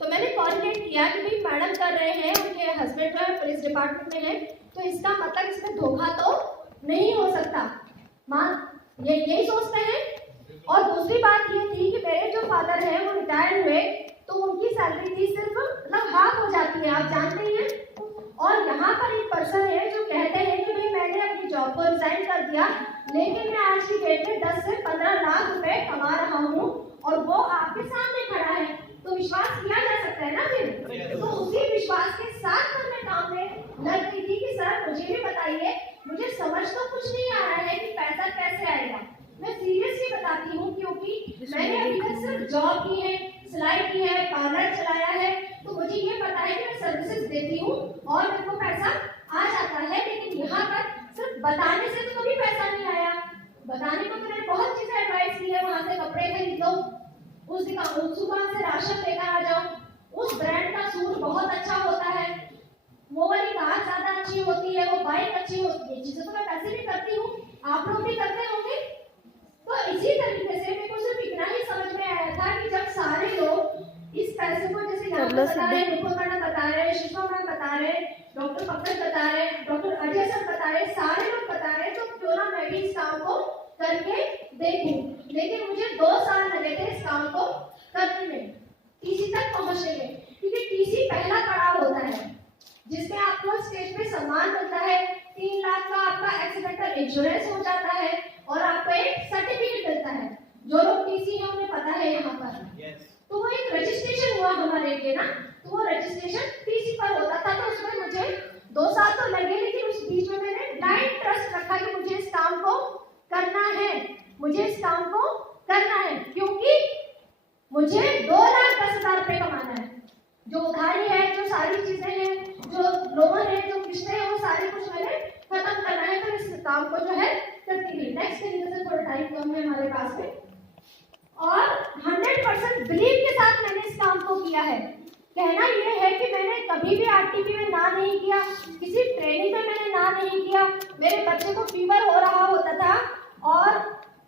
तो मैंने कोऑर्डिनेट किया कि भाई मैडम कर रहे हैं, उनके हस्बैंड जो है पुलिस डिपार्टमेंट में है, तो इसका मतलब इसमें धोखा तो नहीं हो सकता, मान ये यही सोचते हैं। और दूसरी बात ये थी कि मेरे जो फादर हैं वो रिटायर हुए, तो उनकी सैलरी थी सिर्फ मतलब हाफ हो जाती है, आप जानते ही हैं। और यहाँ पर एक पर्सन है जो कहते हैं कि भाई मैंने अपनी जॉब को रिजाइन कर दिया, लेकिन मैं आज की डेट में 10 से 15 लाख रुपए कमा रहा हूँ, और वो आपके सामने खड़ा है, तो विश्वास किया जा सकता है ना फिर। तो उसी विश्वास के साथ तो मैं काम में लग गई थी कि सर मुझे भी बताइए, मुझे समझ तो कुछ नहीं आ रहा है कि पैसा कैसे आएगा। मैं सीरियसली बताती हूँ, क्योंकि मैंने अभी तक सिर्फ जॉब की है, सिलाई की है, पार्लर चलाया है, तो मुझे ये पता है कि मैं सर्विसेज देती हूँ और मेरे को पैसा आ जाता है। लेकिन यहाँ पर सिर्फ बताने से तो कभी पैसा नहीं आया। बताने को तो मैंने बहुत चीजें एडवाइस की है, वहाँ से कपड़े खरीद लो, उस दुकान से राशन लेकर आ जाओ, उस ब्रांड का सूट बहुत अच्छा होता है, वो वाली कार ज्यादा अच्छी होती है, वो बाइक अच्छी होती है। चीजें तो मैं पैसे भी करती हूँ, आप लोग भी करते होंगे। तो इसी तरीके से मेरे को सिर्फ इतना ही समझ में आया था कि जब सारे लोग इस पैसे को, जैसे यहाँ पर बता रहे हैं, निपुण मैडम बता रहे हैं, सुषमा मैम बता रहे हैं, डॉक्टर पंकज बता रहे हैं, डॉक्टर अजय सर बता रहे हैं, सारे लोग बता रहे हैं, तो क्यों ना मैं भी इस काम को करके देखूं। लेकिन मुझे 2 साल लगे थे इस काम को करने में, टीसी तक पहुंचने में, क्योंकि टीसी पहला पड़ाव होता है जिसमें आपको स्टेज पे सम्मान मिलता है, 3 लाख का आपका एक्सीडेंटल इंश्योरेंस हो जाता है और आपको एक सर्टिफिकेट मिलता है। जो लोग टीसी है उन्हें पता है यहाँ पर। तो वो एक रजिस्ट्रेशन हुआ हमारे लिए ना, तो वो रजिस्ट्रेशन टीसी पर होता था, तो उसमें मुझे 2 साल तो लगे, लेकिन उस बीच में मैंने ब्लाइंड ट्रस्ट रखा कि मुझे इस काम को करना है, मुझे इस काम को करना है, क्योंकि मुझे 2,10,000 रुपए कमाना है। जो उधारी है, जो सारी चीजें हैं, जो लोन है, जो किस्तें हैं, वो सारी कुछ मैंने खत्म करना है। तो इस काम को जो है करती गई। नेक्स्ट तरीके से थोड़ा टाइम कम है हमारे पास में, और 100% बिलीव के साथ मैंने इस काम को किया है। कहना यह है कि मैंने कभी भी आरटीपी में ना नहीं किया, किसी ट्रेनिंग में मैंने ना नहीं किया। मेरे बच्चे को फीवर हो रहा होता था और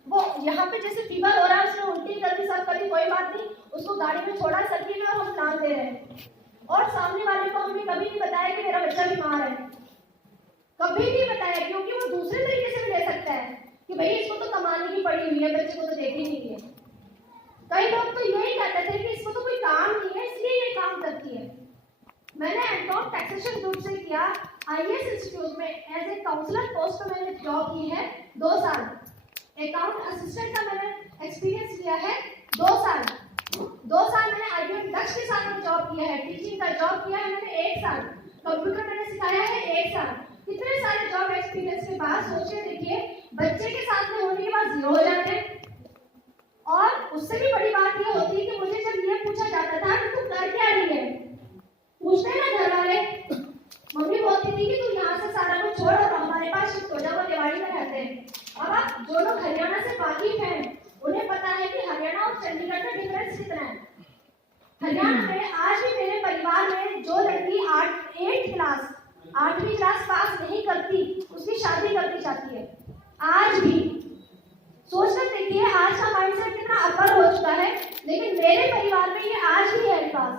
वो यहाँ पे जैसे फीवर हो रहा है, उसने उल्टी कर दी, सब कर दी, कोई बात नहीं, उसको गाड़ी में छोड़ा सर्किल में और हम प्लान दे रहे हैं, और सामने वाले को हमने कभी नहीं बताया कि मेरा बच्चा बीमार है, कभी नहीं बताया, क्योंकि वो दूसरे तरीके से भी ले सकता है कि भाई इसको तो कमाने की पड़ी हुई है, बच्चे को तो देखी नहीं है। कई लोग तो यही कहते थे कि इसको तो कोई काम नहीं है इसलिए ये काम करती है। मैंने एमकॉम टैक्सेशन ग्रुप से किया, आईएएस इंस्टीट्यूट में एज ए काउंसलर पोस्ट पर मैंने जॉब की है 2 साल, अकाउंट असिस्टेंट का मैंने एक्सपीरियंस लिया है 2 साल। 2 साल मैंने आईबीएम दक्ष के साथ में जॉब किया है, टीचिंग का जॉब किया है मैंने 1 साल, कंप्यूटर मैंने सिखाया है 1 साल। कितने सारे जॉब एक्सपीरियंस के बाद सोचिए, देखिए बच्चे के साथ में होने के बाद 0 हो जाते हैं। और उससे भी बड़ी बात ये होती है कि मुझे जब ये पूछा जाता था कि तू कर क्या रही है, पूछते हैं ना घर वाले, मम्मी बोलती थी कि तू यहाँ से सारा कुछ छोड़ और हमारे पास शिफ्ट हो जा, वो दिवाली में रहते हैं। अब आप जो लोग हरियाणा से वाकिफ हैं उन्हें पता है कि हरियाणा और चंडीगढ़ में डिफरेंस कितना है। हरियाणा में आज भी मेरे परिवार में जो लड़की 8वीं क्लास पास नहीं करती, उसकी शादी कर दी जाती है। आज भी सोचकर देखिए, आज का माइंडसेट कितना अपर हो चुका है, लेकिन मेरे परिवार में ये आज भी है पास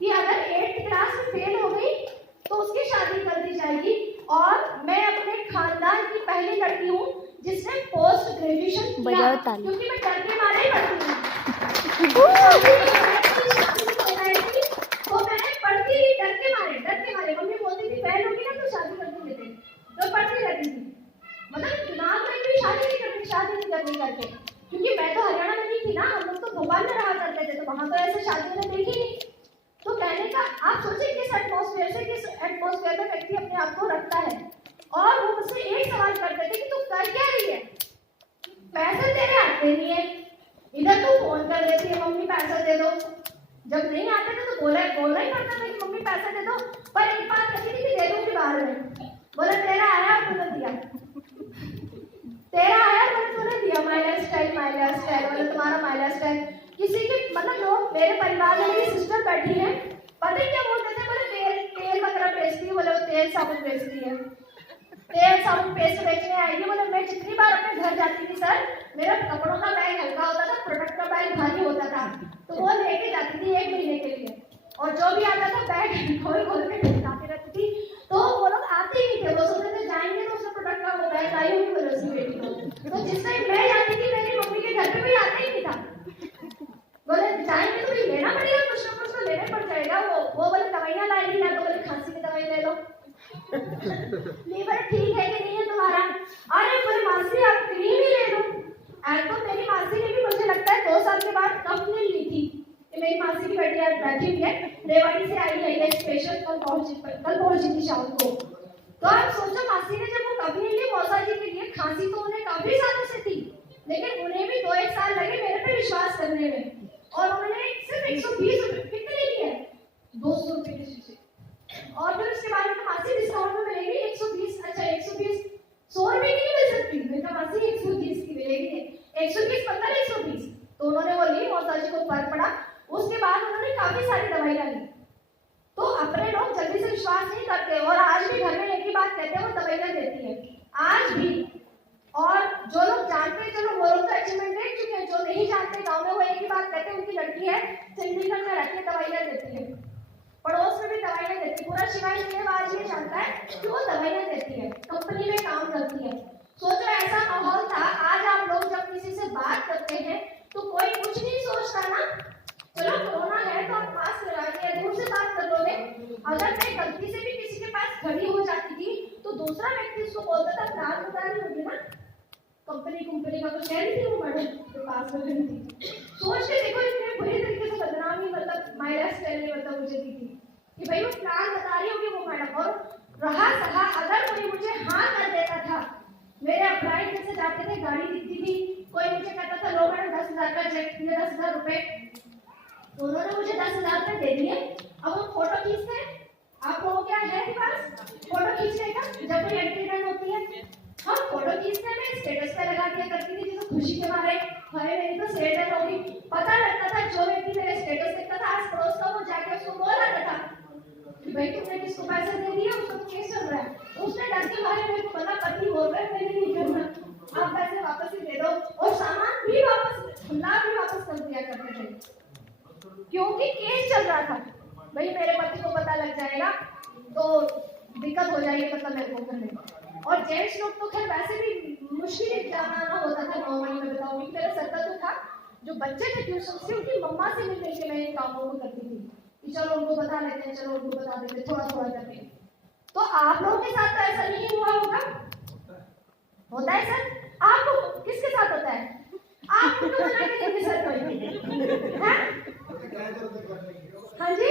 कि अगर 8th क्लास में फेल हो गई तो उसकी शादी कर दी जाएगी। और मैं अपने खानदान की पहली लड़की हूँ जिसने पोस्ट ग्रेजुएशन किया, क्योंकि मैं डर के मारे ही पढ़ती हूँ। तो मैंने पढ़ती थी डर के मारे। मम्मी बोलती थी फेल होगी ना तो शादी कर देते, तो पढ़ती रहती थी, मतलब दिमाग में भी शादी नहीं करनी करके, क्योंकि मैं तो हरियाणा में नहीं थी ना, हम लोग तो भोपाल में रहा करते थे, तो वहां तो ऐसे शादी में देखी नहीं। तो एटमॉस्फेयर से किस एटमॉस्फेयर में व्यक्ति अपने आप को रखता है। और वो मुझसे एक सवाल करते थे कि तू कर क्या रही है, पैसे तेरे आते नहीं है, इधर तू फोन कर देती है मम्मी पैसा दे दो, जब नहीं आते थे तो बोलना ही पड़ता था कि मम्मी पैसा दे दो। पर एक बात कहती थी कि दे दूंगी बाद में, बोला तेरा आया और तूने दिया, तेरा आया और तूने दिया, माय लाइफ स्टाइल, बोला तुम्हारा माय लाइफ स्टाइल। किसी के मतलब लोग मेरे परिवार में मेरी सिस्टर बैठी है, पता है क्या बोलते थे, बोले तेल वगैरह बेचती है, बोले वो तेल साबुन बेचती है, तेल साबुन पेस्ट बेचने आएगी। बोले मैं जितनी बार अपने घर जाती थी सर, मेरा कपड़ों का बैग हल्का होता था, प्रोडक्ट का बैग भारी होता था, तो वो लेके जाती थी 1 महीने के लिए, और जो भी आता था बैग खोल खोल के दिखाती रहती थी। तो वो लोग आते ही नहीं थे, वो सोचते थे जाएंगे तो उसने प्रोडक्ट का वो बैग लाई होगी बोले उसकी बेटी को। तो जिस टाइम मैं जाती थी मेरी मम्मी के घर पे कोई आता ही नहीं था, बोले जाएंगे तो भी लेना पड़ेगा, कुछ ना कुछ तो लेना पड़ जाएगा। वो बोले दवाइयाँ लाएगी ना, तो बोले खांसी की दवाई ले लो, लीवर ठीक है कि नहीं है तुम्हारा, अरे बोले मासी आप क्रीम ही ले लो। तो मेरी मासी ने भी मुझे लगता है 2 साल के बाद कंप्लेन ली थी कि मेरी मासी की बेटी आज बैठी हुई है, रेवाड़ी से आई है स्पेशल, कल पहुंची थी शाम को। तो आप सोचो मासी ने जब वो कंप्लेन ली मौसा जी के लिए, खांसी तो उन्हें काफी सालों से थी, लेकिन उन्हें भी 2-1 साल लगे मेरे पे विश्वास करने में, और उन्होंने सिर्फ 120 रुपए कितने लिए, 200 रुपए की शीशी, और फिर उसके बाद में मासी डिस्काउंट में मिलेगी 120, अच्छा 120 100 रुपए की नहीं मिल सकती, मेरा मासी 120 की मिलेगी, 120 15 120। तो उन्होंने वो ली, मौसा जी को फर्क पड़ा, उसके बाद उन्होंने काफी सारी दवाइयां ली। तो अपने लोग जल्दी से विश्वास नहीं करते, और आज भी घर में एक ही बात कहते हैं, वो दवाइयां देती है आज भी। और जो लोग जानते हैं चलो वो लोग तो अचीवमेंट देख चुके हैं, जो नहीं जानते गाँव में वो एक ही बात कहते हैं, उनकी लड़की है चंडीगढ़ में रहती है, दवाइयां देती है, पड़ोस में भी दवाइयां देती है, पूरा शिवाय आज ये जानता है कि वो दवाइयां देती है, कंपनी में काम करती है। सोचो ऐसा माहौल था। आज आप लोग जब किसी से बात करते हैं तो कोई कुछ नहीं सोचता ना, चलो कोरोना है तो आप मास्क लगा के दूर से बात कर लोगे। अगर मैं गलती से भी किसी के पास खड़ी हो जाती थी तो दूसरा व्यक्ति उसको बोलता था प्राण उतारी होगी ना, कंपनी का तो कह रही थी वो मैडम तो पास में खड़ी थी। सोच के देखो इतने बुरी तरीके से बदनामी मतलब माय लाइफ स्टाइल ने मतलब मुझे दी थी कि भाई वो प्राण बता रही होगी वो मैडम। और रहा सहा अगर कोई मुझे हाँ कर देता था, मेरे अपराइट से जाते थे गाड़ी दिखती थी, कोई मुझे कहता था लो मैडम 10,000 का चेक, 10,000 रुपए, तो उन्होंने मुझे 10,000 रुपए दे दिए। अब हम फोटो खींचते हैं, आप लोगों क्या है कि पास फोटो खींचने का, जब कोई एक्सीडेंट होती है हम फोटो खींचते में स्टेटस पे लगा दिया करती थी, जैसे खुशी के मारे हमें मेरी तो स्टेटस होगी। पता लगता था जो व्यक्ति मेरे स्टेटस देखता था आस पड़ोस का, वो जाके उसको बोल रहा था कि भाई तुमने किसको पैसे दे दिए, उसको केस चल रहा है। उसने डर के मारे मेरे को बना पति बोल रहे मैंने नहीं करना, आप पैसे वापस ही दे दो, और सामान भी वापस कर दिया करते थे क्योंकि केस चल रहा था। भाई मेरे पति को पता लग जाएगा तो दिक्कत हो जाएगी, मतलब मेरे को करने। और जेंट्स लोग तो खैर वैसे भी मुश्किल जाना होता था नॉर्मली, मैं बताऊंगी मेरा सरका तो था, जो बच्चे थे ट्यूशन से उनकी मम्मा से मिल के मैं इन कामों को करती थी कि चलो उनको बता लेते हैं, चलो उनको बता देते, थोड़ा थोड़ा करके। तो आप लोगों के साथ तो ऐसा नहीं हुआ होगा, होता है सर? आपको किसके साथ होता है? आपको तो मना के देंगे सर कोई, हाँ जी,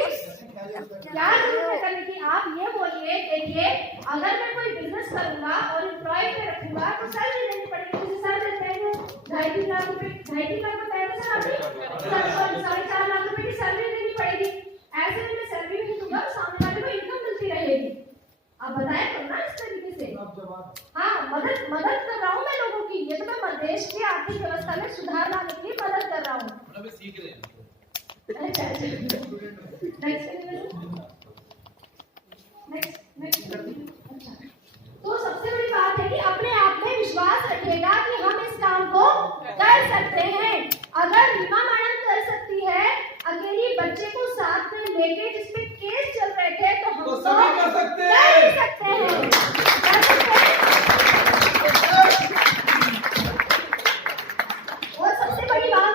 क्या जरूरत है करने की? आप ये बोलिए, देखिए अगर मैं कोई बिजनेस करूंगा और एम्प्लॉय में रखूंगा तो सैलरी देनी पड़ेगी, मुझे सैलरी देंगे 2.5-3 लाख रुपए, 2.5-3 लाख बताया था सर आपने, 4.5 लाख रुपए की सैलरी देनी पड़ेगी। ऐसे में मैं सैलरी भी दूंगा, सामने वाले को इनकम मिलती रहेगी। आप बताएं तो ना इस तरीके से। हाँ, मदद कर रहा हूँ मैं लोगों की, ये तो मैं देश की आर्थिक व्यवस्था में सुधार लाने के लिए मदद कर रहा हूँ। सीख रहे हैं। अच्छा नेक्स्ट। तो सबसे बड़ी बात है कि अपने आप में विश्वास रखिएगा कि हम इस काम को कर सकते हैं। अगर रीमा मैडम कर सकती है अकेली बच्चे को साथ में लेके जिसपे केस चल रहे थे, तो हम तो सभी कर सकते हैं। और सबसे बड़ी बात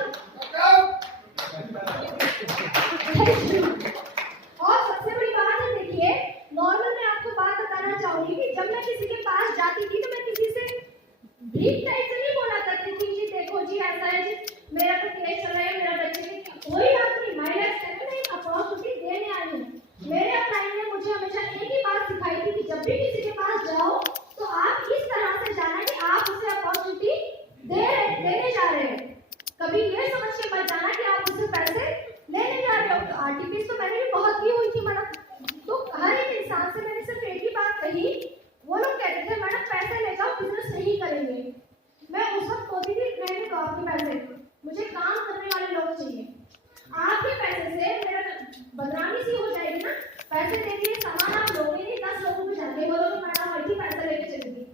ये समझ के मत जाना कि आप उससे पैसे लेने जा रहे हो। आरटीपीएस तो मैंने भी बहुत की हुई थी मैडम। तो हर एक इंसान से मैंने सिर्फ एक ही बात कही, वो लोग कहते थे मैडम पैसे ले जाओ, बिजनेस नहीं करेंगे। मैं उस वक्त सोचती थी मैंने तो आपके पैसे, मुझे काम करने वाले लोग चाहिए। आपके पैसे से मेरा बदनामी सी हो जाएगी ना। पैसे दे दिए, सामान आप लोगे नहीं, 10 लोगों को जाके बोलोगे मैडम वही पैसा लेके चलेगी,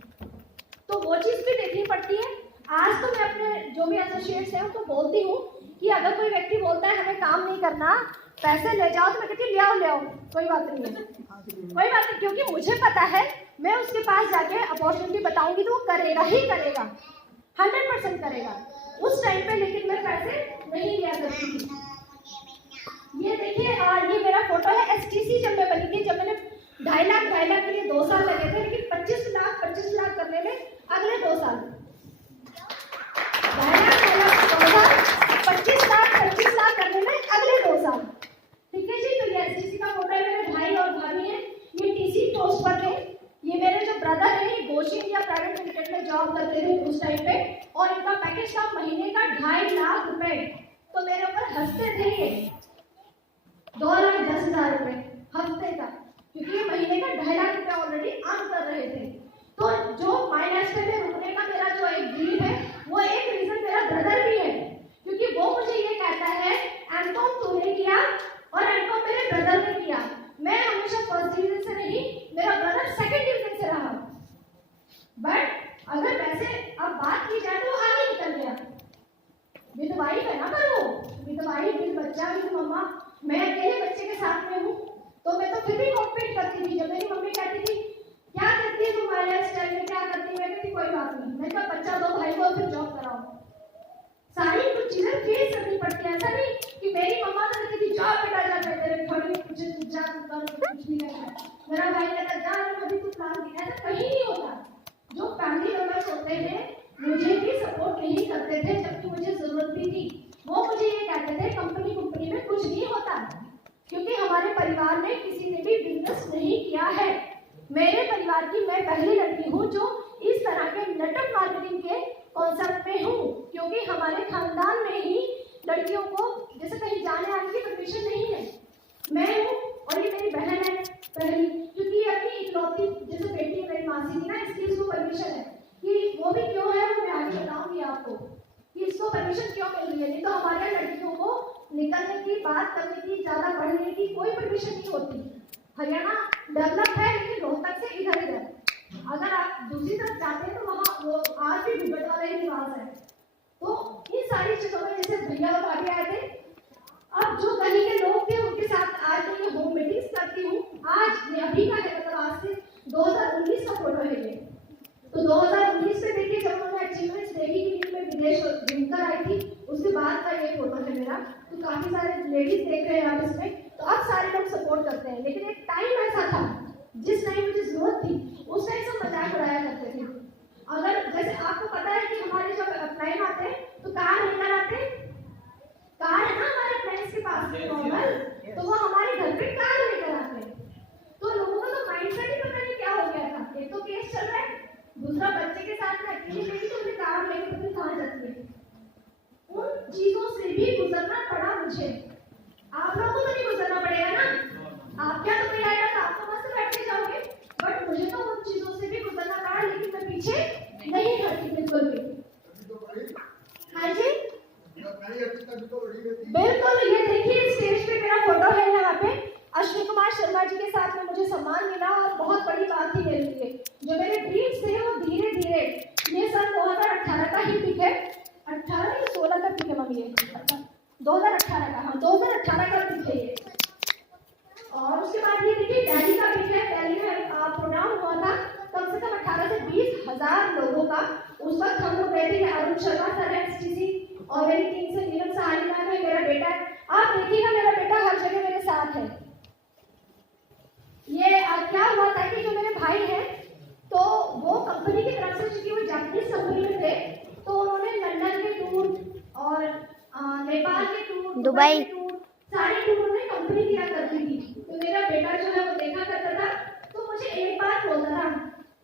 तो वो चीज भी देखनी पड़ती है। आज तो मैं अपने जो भी एसोसिएट्स हैं उनको बोलती हूँ कि अगर कोई व्यक्ति बोलता है हमें काम नहीं करना, पैसे ले जाओ, तो मैं कहती हूँ ले आओ, कोई बात नहीं है, कोई बात नहीं, क्योंकि मुझे पता है मैं उसके पास जाके अपॉर्चुनिटी बताऊंगी तो वो करेगा ही करेगा, 100% करेगा उस टाइम पे। लेकिन मैं पैसे नहीं लिया करती थी। ये देखिए, ये मेरा फोटो है एसटीसी जब मैं बनी थी, जब मैंने 2.5 लाख के लिए 2 साल लगे थे, लेकिन 25 लाख करने में अगले 2 साल, 25 लाख करने में अगले 2 साल। ठीक है जी। तो ये एसटीसी का फोटो है, मेरे भाई और भाभी हैं, ये टीसी पोस्ट पर थे। ये मेरे जो ब्रदर हैं, ये गोशी इंडिया प्राइवेट लिमिटेड में जॉब करते थे उस टाइम पे, और इनका पैकेज था महीने का 2.5 लाख रुपए। तो मेरे ऊपर हंसते थे ये 2,10,000 रुपए हफ्ते का, क्योंकि ये महीने का 2.5 लाख रुपए ऑलरेडी अर्न कर रहे थे। तो जो माइनस में रुकने का मेरा जो एक ड्रीम है, वो एक रीजन मेरा ब्रदर भी है, क्योंकि वो मुझे ये कहता है एमकॉम तूने किया और एमकॉम मेरे ब्रदर ने किया। मैं हमेशा फर्स्ट डिवीजन से नहीं, मेरा ब्रदर सेकंड डिवीजन से रहा। बट अगर वैसे अब बात की जाए तो आगे निकल गया, विधवाई है ना, पर वो विधवाई विध बच्चा विध मम्मा, मैं अकेले बच्चे के साथ में हूँ, तो मैं तो फिर भी कॉम्पीट करती थी। जब मेरी मम्मी कहती थी क्या करती है तुम लाइफ स्टाइल में, क्या करती है, मैं कहती कोई बात नहीं, मैं कहा बच्चा दो भाई को फिर जॉब कराओ। सारी कुछ चीजें फेस करनी पड़ती है। ऐसा नहीं कि मेरी मम्मा तो कहती थी जा बेटा जा, तेरे घर में कुछ जा कुछ नहीं करना है, मेरा भाई कहता जा कभी कुछ प्लान किया, ऐसा कहीं नहीं होता। जो फैमिली मेंबर्स होते हैं मुझे भी सपोर्ट नहीं करते थे, जबकि मुझे जरूरत भी थी। वो मुझे ये कहते थे कंपनी में कुछ नहीं होता, क्योंकि हमारे परिवार में किसी ने भी बिजनेस नहीं किया है। मेरे परिवार की मैं पहली लड़की हूँ जो इस तरह के नेटवर्क मार्केटिंग के कॉन्सेप्ट में हूँ, क्योंकि हमारे खानदान में ही लड़कियों को जैसे कहीं जाने आने की परमिशन नहीं है। मैं हूँ और ये मेरी बहन है पहली, क्योंकि ये अपनी इकलौती जैसे बेटी है, मेरी मासी की ना, इसलिए इसको परमिशन है। कि वो भी क्यों है वो मैं आगे बताऊंगी आपको कि इसको परमिशन क्यों मिल रही है। नहीं तो हमारे लड़कियों को निकलने की, बात करने की, ज्यादा पढ़ने की कोई परमिशन नहीं होती। हरियाणा डेवलप है, लेकिन रोहतक से इधर अगर आप दूसरी तरफ जाते हैं तो वहाँ वो आज भी घूंघट वाला ही रिवाज है। तो इन सारी चीजों में जैसे भैया और भाभी आए थे, अब जो गली के लोग थे उनके साथ आज मैं ये होम मीटिंग्स करती हूँ। आज मैं अभी का है, मतलब आज से 2019 का फोटो है ये। तो 2019 में देखिए जब उन्होंने अचीवमेंट्स देखी कि मैं विदेश घूमकर आई थी, उसके बाद का ये फोटो है मेरा। तो काफी सारे लेडीज देख रहे हैं आप इसमें, तो अब सारे लोग सपोर्ट करते हैं। लेकिन एक टाइम ऐसा था जिस टाइम मुझे जरूरत थी, उस टाइम सब मजाक उड़ाया करते थे। अगर जैसे आपको पता है कि हमारे जब क्लाइंट आते हैं तो कार लेकर आते हैं, कार है ना हमारे फ्रेंड्स के पास नॉर्मल, तो वो हमारे घर पे कार लेकर आते हैं। तो लोगों का तो माइंडसेट ही पता नहीं क्या हो गया था। एक तो केस चल रहा है, दूसरा बच्चे के साथ में अकेली गई तो मुझे कार लेकर पता नहीं कहाँ जाती है। उन चीजों से भी गुजरना पड़ा मुझे। आप लोगों को तो नहीं गुजरना पड़ेगा ना, आप क्या तो कोई आएगा तो आप तो मस्त बैठ के जाओगे, बट मुझे तो उन चीजों से भी गुजरना पड़ा। लेकिन मैं पीछे नहीं हटी बिल्कुल भी। हाँ जी बिल्कुल। ये देखिए स्टेज पे मेरा फोटो है, यहाँ पे अश्विनी कुमार शर्मा जी के साथ में मुझे सम्मान मिला और बहुत बड़ी बात थी मेरे लिए। जो मेरे ड्रीम्स थे वो धीरे धीरे, ये सन 2018 का ही पिक है, 18 या 16 का पिक है मम्मी, ये 2018 का, हाँ 2018 का पिक है ये। और उसके बाद ये देखिए दिल्ली का पिक है। दिल्ली में प्रोग्राम हुआ था कम से कम 18 से 20 हजार लोगों का। उस वक्त हम लोग गए थे, अरुण शर्मा सर है एसटीसी और मेरी टीम से नीलम सहानी मैम है, मेरा बेटा है। आप देखिएगा मेरा बेटा हर जगह मेरे साथ है। ये क्या हुआ था कि जो मेरे भाई हैं तो वो कंपनी की तरफ से, चूंकि वो जापानीज कंपनी में थे, तो उन्होंने लंदन के टूर और नेपाल के टूर, दुबई टूर, सारे टूर उन्होंने कंपनी किया करती थी। तो मेरा बेटा जो है वो देखा करता था। तो मुझे एक बात बोलता था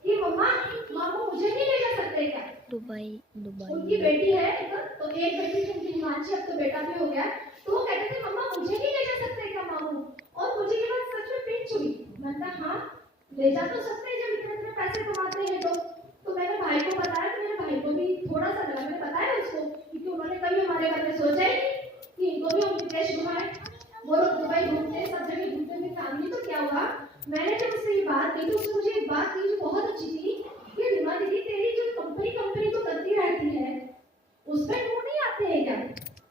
कि मम्मा मामू मुझे नहीं ले जा सकते क्या? दुबई उनकी बेटी है तो एक बेटी थी उनकी हिमांशी, अब तो बेटा भी हो गया। तो वो कहते थे मम्मा मुझे नहीं ले जा सकते क्या मामू, और मुझे ये बात सच में पिंच हुई। मैंने कहा हाँ ले जा तो सकते हैं जब इतने इतने पैसे कमाते हैं तो मैंने भाई को बताया, तो मेरे भाई को भी थोड़ा सा लगा, मैंने बताया उसको क्योंकि उन्होंने कभी हमारे बारे में सोचा ही नहीं कि इनको भी हम विदेश घुमाए। वो लोग दुबई घूमते सब जगह घूमते थे फैमिली। तो क्या हुआ, मैंने जब उससे ये बात की तो उसने मुझे एक बात की जो बहुत अच्छी थी कि रीमा दीदी तेरी जो कंपनी तो करती रहती है उस पर टूर नहीं आते हैं क्या?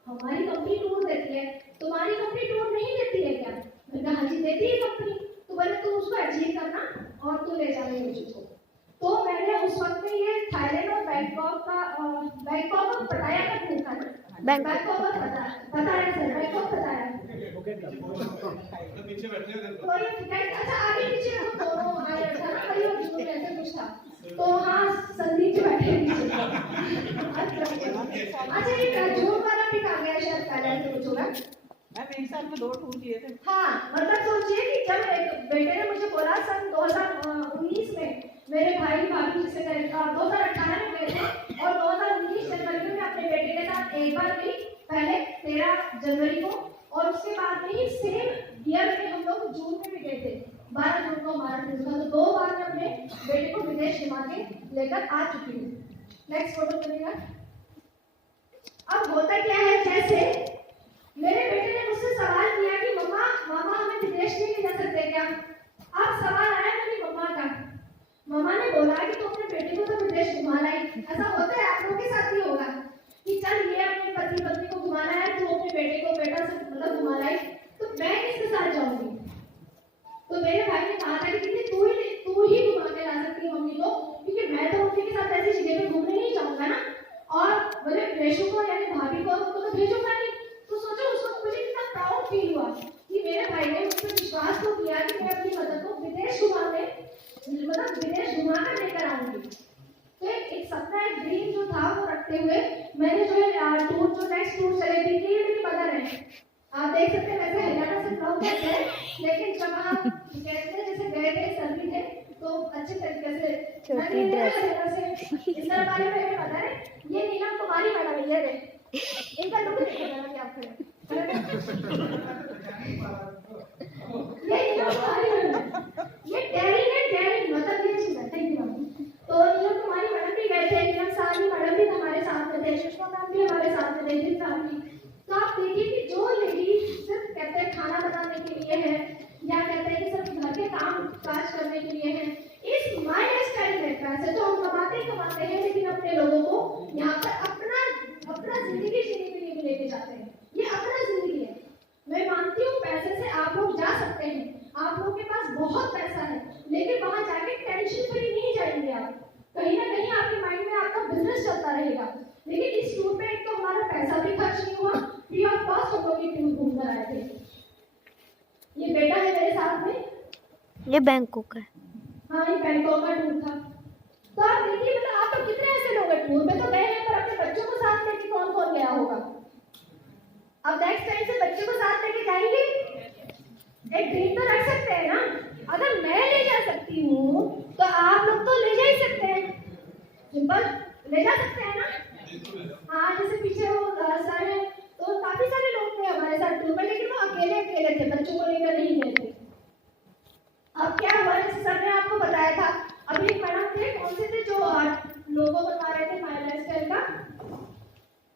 हमारी कंपनी टूर देती है, तुम्हारी कंपनी टूर नहीं देती है क्या? मैंने कहा हाँ जी देती है कंपनी। तो बोले तू उसको अचीव करना और तू ले जाने मुझको। तो मैंने उस वक्त में ये थाईलैंड और बैंकॉक और पटाया का टूर था ना, बैंकॉक और पटाया सर, बैंकॉक पटाया तो पीछे बैठे हो तो ये टिकट अच्छा आगे पीछे हम दोनों आए था ना, कहीं और जुड़ ऐसे कुछ था। तो हाँ संदीप जी बैठे पीछे। अच्छा ये जून वाला पिक आ गया शायद पहले से कुछ होगा। मैम एक साल में 2 टूर किए थे। हाँ मतलब सोचिए कि जब एक बेटे ने मुझे बोला सन 2019 में मेरे भाई भाभी से 2018 में गए थे और 2019 जनवरी में मैं अपने बेटे के साथ एक बार गई, पहले 13 जनवरी को, और उसके बाद में ही सेम ईयर में हम लोग जून में भी गए थे, 12 जून को हमारा टूर था। तो 2 बार मैं अपने बेटे को विदेश घुमा के लेकर आ चुकी हूँ। नेक्स्ट फोटो चलेगा। अब होता क्या है, जैसे मेरे बेटे ने मुझसे सवाल किया कि मामा हमें विदेश नहीं ले जा सकते क्या? अब सवाल आया मेरी मम्मा का। मम्मा ने बोला कि तुम अपने बेटे को तो विदेश घुमा लाई। ऐसा होता है आप लोगों के साथ भी होगा कि चल ये अपने पति पत्नी को घुमाना है, तो अपने बेटे को बेटा से मतलब घुमा लाई, तो मैं किसके साथ जाऊंगी? तो मेरे भाई ने कहा था कि तू ही घुमा के ला सकती है मम्मी को, क्योंकि मैं तो मम्मी के साथ ऐसी जगह पे घूमने नहीं जाऊंगा ना, और बोले रेशु को यानी भाभी को उनको तो भेजूंगा नहीं। तो सोचो उस वक्त मुझे कितना प्राउड फील हुआ कि मेरे भाई ने मुझ पर विश्वास तो किया कि मैं अपनी मदर को विदेश घुमाने मतलब विदेश घुमा कर लेकर आऊंगी। तो एक सपना एक ड्रीम जो था वो रखते हुए मैंने जो है टूर जो नेक्स्ट टूर चले थी मेरी मदर है, आप देख सकते हैं वैसे हरियाणा से बिलोंग करते हैं, लेकिन जब आप कहते हैं जैसे गए थे सर्दी थे तो अच्छे तरीके से इस तरह बारे में मेरे मदर है। ये नीलम कुमारी मैडम है, ये इनका लुक देखो जरा कि आप खड़े ये नीलम कुमारी मैडम, ये डेयरिंग मतलब ये चीज है। Thank you ma'am. तो नीलम कुमारी मैडम भी गए थे, नीलम साहनी मैडम भी हमारे साथ में थे, सुषमा मैम भी हमारे साथ में थे फैमिली। तो आप देखिए कि जो लेडी सिर्फ कहते हैं खाना बनाने के लिए है या कहते हैं कि सिर्फ घर के काम काज करने के लिए है, इस माइंड स्टाइल में पैसे तो हम कमाते हैं लेकिन अपने लोगों को यहाँ पर अपना जिंदगी जीने के लिए भी लेके जाते हैं। ये अपना जिंदगी है। मैं मानती हूँ पैसे से आप लोग जा सकते हैं, आप लोगों के पास बहुत पैसा है, लेकिन वहां जाके टेंशन फ्री नहीं जाएंगे आप। कहीं ना कहीं आपके माइंड में आपका बिजनेस चलता रहेगा। लेकिन इस टूर पे एक तो हमारा पैसा भी खर्च नहीं हुआ, फ्री ऑफ कॉस्ट हम लोग ये टूर घूम कर आए थे। ये बेटा है मेरे साथ में, ये बैंकॉक है। हाँ ये बैंकॉक का टूर था। तो आप देखिए मतलब आप तो कितने ऐसे लोग हैं टूर में तो गए हैं, पर अपने बच्चों को साथ लेके कौन कौन गया होगा? अब नेक्स्ट टाइम से बच्चों को साथ लेके जाएंगे, एक ड्रीम तो रख सकते हैं ना। अगर मैं ले जा सकती हूँ तो आप लोग तो ले जा ही सकते हैं, सिंपल ले जा सकते हैं ना। हाँ जैसे पीछे वो सर है तो काफी सारे लोग थे हमारे साथ टूर में, लेकिन वो अकेले थे, बच्चों को लेकर नहीं गए थे। अब क्या हुआ, जैसे सर ने आपको बताया था, अभी एक मैडम थे, कौन से थे जो लोगो बनवा रहे थे माय लाइफस्टाइल का,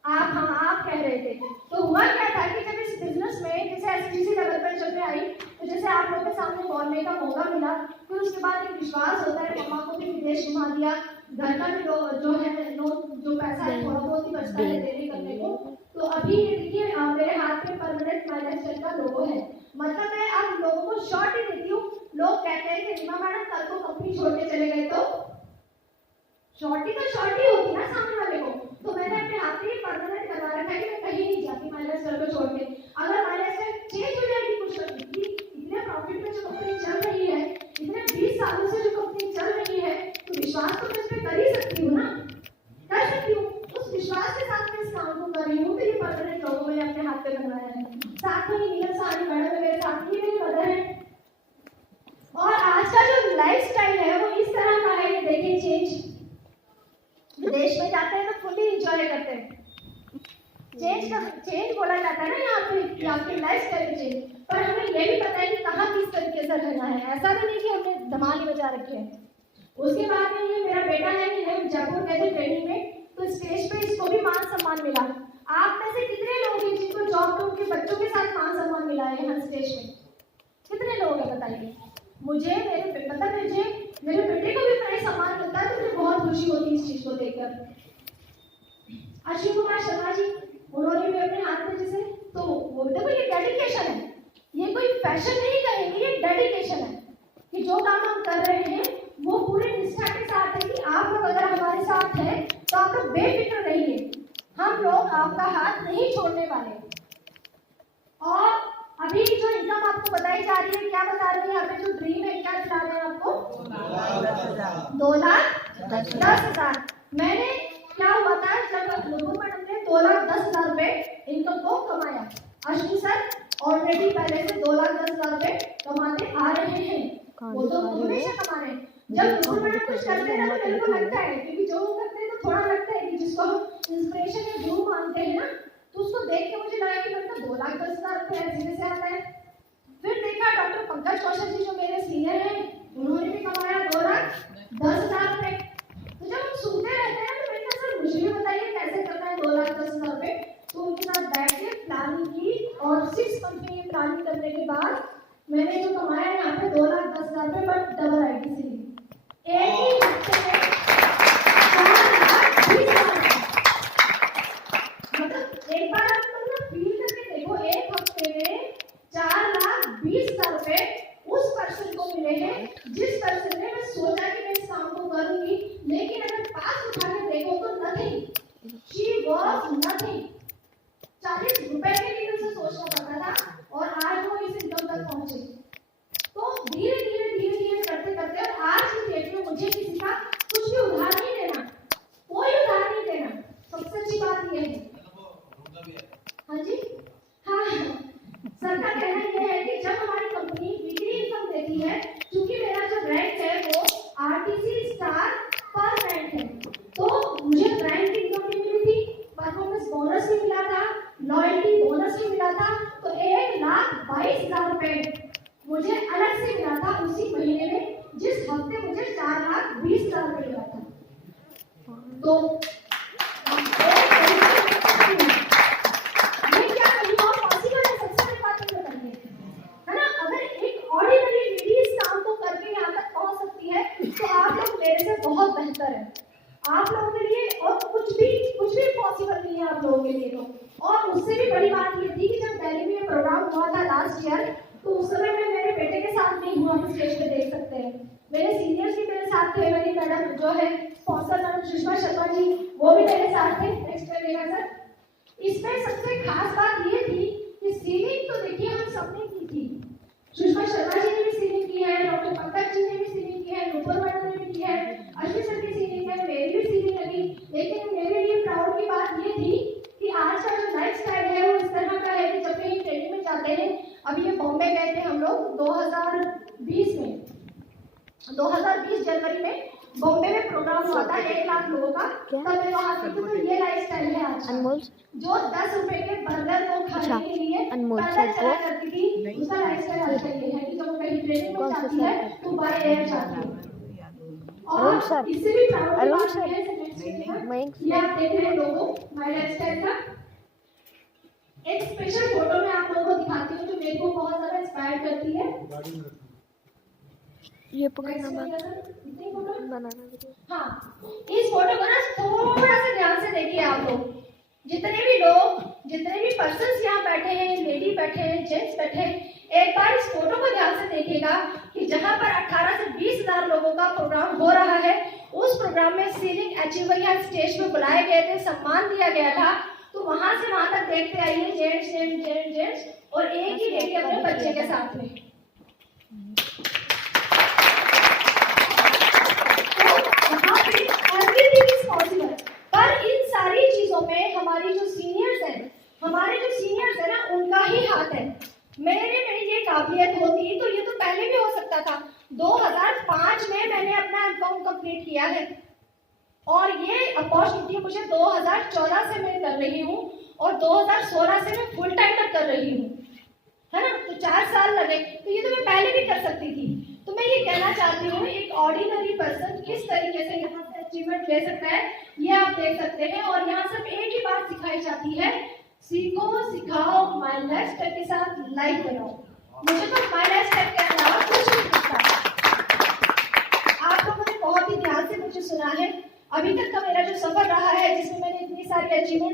आप कह रहे थे। तो हुआ क्या था कि जब इस बिजनेस में जैसे एसटीसी डेवलपमेंट चलने आई, तो जैसे आप लोगों के सामने बोलने का मौका मिला, फिर उसके बाद एक विश्वास होता है, मम्मा को भी विदेश घुमा दिया, घर का भी जो है लोन जो पैसा है थोड़ा बहुत ही बचता है देने करने को। तो अभी ये देखिए मेरे हाथ में परमानेंट माय लाइफस्टाइल का लोगो है। मतलब मैं अब लोगों को शॉर्ट ही देती हूँ। लोग कहते हैं कि रीमा मैडम कल को कंपनी छोड़ के चले गए तो शॉर्ट ही होती ना सामने वाले को। तो मैंने अपने हाथ में परमानेंट करवा रखा है कि मैं कहीं नहीं जाती माय लाइफस्टाइल को छोड़ के। अगर माय लाइफस्टाइल चेंज हो जाएगी कुछ इतने प्रॉफिट में जो कंपनी चल रही है, इतने 20 सालों से जो कंपनी चल रही है, तो विश्वास तो मैं इस पर कर ही सकती हूँ ना, कर सकती हूँ। उस विश्वास के साथ मैं इस काम को कर रही हूँ। तो ये परमानेंट लोगों मैंने अपने हाथ पे बनाया है। साथ में नीलम साहनी मैडम मेरे साथ ही मेरी मदर है। और आज का जो लाइफस्टाइल है वो इस तरह का है, ये देखिए चेंज देश में जाते हैं तो फुली इंजॉय करते हैं। चेंज बोला जाता है ना यहाँ पे कि आपकी लाइफ स्टाइल चेंज, पर हमें ये भी पता है कि कहाँ किस तरीके से रहना है। ऐसा भी नहीं कि हमने धमाल ही बजा रखे हैं। उसके बाद में ये मेरा बेटा है कि हम जयपुर गए थे ट्रेनिंग में, तो स्टेज पे इसको भी मान सम्मान मिला। आप में से कितने लोग हैं जिनको जॉब पे उनके बच्चों के साथ मान सम्मान मिला है यहाँ स्टेज में? कितने लोग हैं बताइए मुझे। मेरे बेटे को भी प्राइज सम्मान मिलता है तो मुझे बहुत खुशी होती है इस चीज को देखकर। अश्विन कुमार शर्मा जी, उन्होंने भी अपने हाथ में जैसे, तो वो देखो ये डेडिकेशन है, ये कोई फैशन नहीं कहेंगे, ये डेडिकेशन है कि जो काम हम कर रहे हैं वो पूरे निष्ठा के साथ है कि आप लोग अगर हमारे साथ हैं तो आप लोग बेफिक्र रहिए, हम लोग आपका हाथ नहीं छोड़ने वाले। और अभी जो इनकम आपको बताई जा रही है, क्या बता रही है यहाँ पे जो ड्रीम है, क्या दिला रहे हैं आपको? 2,10,000। मैंने क्या हुआ था जब लोगों मैडम ने 2,10,000 रुपए इनकम को कमाया। अश्विनी सर ऑलरेडी पहले से 2,10,000 रुपए कमाते आ रहे हैं, वो तो हमेशा कमा रहे हैं। जब लोगों मैडम कुछ करते हैं ना तो मेरे को लगता है, क्योंकि जो वो करते हैं तो थोड़ा लगता है कि जिसको हम इंस्पिरेशन या गुरु मानते हैं ना, तो उसको देख के मुझे लगा कि मतलब 2,10,000 रुपए ऐसे से आता है। फिर देखा डॉक्टर पंकज कौशल जी जो मेरे सीनियर हैं, उन्होंने भी कमाया 2,10,000 रुपए। तो जब हम सुनते रहते हैं तो मैंने कहा सर मुझे भी बताइए कैसे करना है 2,10,000 रुपए। तो उनके साथ बैठ के प्लानिंग की और 6 मंथ की प्लानिंग करने के बाद मैंने जो कमाया यहाँ पे 2,10,000 रुपए, बट डबल आईटी से एक ही हफ्ते में 4,20,000। मतलब एक बार आप मतलब फील करके देखो, एक हफ्ते में 4,20,000 रुपए उस पर्सन को मिले हैं जिस पर्सन ने मैं सोचा कि मैं इस काम को करूंगी, लेकिन अगर पास उठा के देखो तो नथिंग, शी वाज नथिंग। 40 रुपए के लिए उसे सोचना पड़ता था और आज वो इस इनकम तक पहुंचे। तो धीरे धीरे करते करते और आज की डेट में मुझे किसी का कुछ भी उधार नहीं देना, कोई उधार नहीं देना। सबसे अच्छी बात ये है। हाँ जी, हाँ सर का कहना यह है कि जब हमारी कंपनी वीकली इनकम देती है, क्योंकि मेरा जो रैंक है वो आरटीसी स्टार पर रैंक है, तो मुझे रैंक इनकम भी मिली थी, परफॉर्मेंस बोनस भी मिला था, लॉयल्टी बोनस भी मिला था। तो 1,22,000 रुपए मुझे अलग से मिला था उसी महीने में, जिस हफ्ते मुझे 4,20,000 रुपए मिला था। तो मेरे से बहुत बेहतर है आप लोगों के लिए, और कुछ भी पॉसिबल नहीं है आप लोगों के लिए। तो और उससे भी बड़ी बात ये थी कि जब दिल्ली में प्रोग्राम हुआ था लास्ट ईयर, तो उस समय मैं मेरे बेटे के साथ नहीं हुआ, आप स्टेज पे देख सकते हैं। मेरे सीनियर्स भी मेरे साथ थे, मेरी मैडम जो है स्पॉन्सर मैडम सुषमा शर्मा जी, वो भी मेरे साथ थे। नेक्स्ट पे देखा सर। इसमें सबसे खास बात ये थी कि सीलिंग तो देखिए हम सबने की थी, सुषमा शर्मा जी ने भी सीलिंग की है, डॉक्टर पंकज जी ने भी सीलिंग की है, नुपुर मैडम ने भी की है, अश्विनी सर की सीलिंग है, मेरी भी सीलिंग लगी। लेकिन मेरे लिए प्राउड की बात ये थी कि आज का जो लाइफ स्टाइल है वो इस तरह का है कि जब कहीं ट्रेनिंग में जाते हैं, अभी ये बॉम्बे गए थे हम लोग 2020 जनवरी में बॉम्बे में प्रोग्राम हुआ था 1 लाख लोगों का, तब मैं वहाँ थी। तो ये लाइफ स्टाइल है आज जो 10 रुपए के बर्गर को खाने के लिए पैदल चला करती थी, उसका लाइफ स्टाइल आज ये है कि जब कहीं ट्रेनिंग में जाती है तो बाय एयर जाती है। और इससे भी प्राउड की बात है ये आप देख रहे हैं लोगों माय लाइफ स्टाइल का एक स्पेशल फोटो मैं आप लोगों को दिखाती हूँ जो मेरे को बहुत ज्यादा इंस्पायर करती है। ये पकड़ना बनाना। हाँ, इस फोटो को ना थोड़ा सा ध्यान से देखिए आप लोग, जितने भी पर्सन्स यहाँ बैठे हैं, लेडी बैठे हैं, जेंट्स बैठे हैं, एक बार इस फोटो को ध्यान से देखिएगा कि जहाँ पर 18 से 20,000 लोगों का प्रोग्राम हो रहा है, उस प्रोग्राम में सीलिंग अचीवर यहाँ स्टेज पे बुलाए गए थे, सम्मान दिया गया था। तो वहां से वहां तक देखते आइए जेंट्स और एक ही लेडी अपने बच्चे के साथ में। Everything is possible. पर इन सारी चीजों में हमारे जो सीनियर्स है ना, उनका ही हाथ है। मेरे में ये काबिलियत होती तो ये तो पहले भी हो सकता था। 2005 में मैंने अपना एमकॉम कंप्लीट किया है, और ये अपॉर्चुनिटी मुझे 2014 से मैं कर रही हूँ और 2016 से मैं फुल टाइम तक कर रही हूँ, है ना। तो 4 साल लगे, तो ये तो मैं पहले भी कर सकती थी। तो मैं ये कहना चाहती हूँ एक ऑर्डिनरी पर्सन किस तरीके से यहाँ से अचीवमेंट ले सकता है, ये आप देख सकते हैं। और यहाँ सिर्फ एक ही बात सिखाई जाती है, सीखो सिखाओ माय लाइफ स्टाइल के साथ लाइफ बनाओ। मुझे तो माय लाइफ स्टाइल के अलावा कुछ नहीं दिखता। आप लोगों ने बहुत ही ध्यान से मुझे सुना है। अभी तक का मेरा जो सफर रहा है, जिसमें मैंने इतनी सारी अचीवमेंट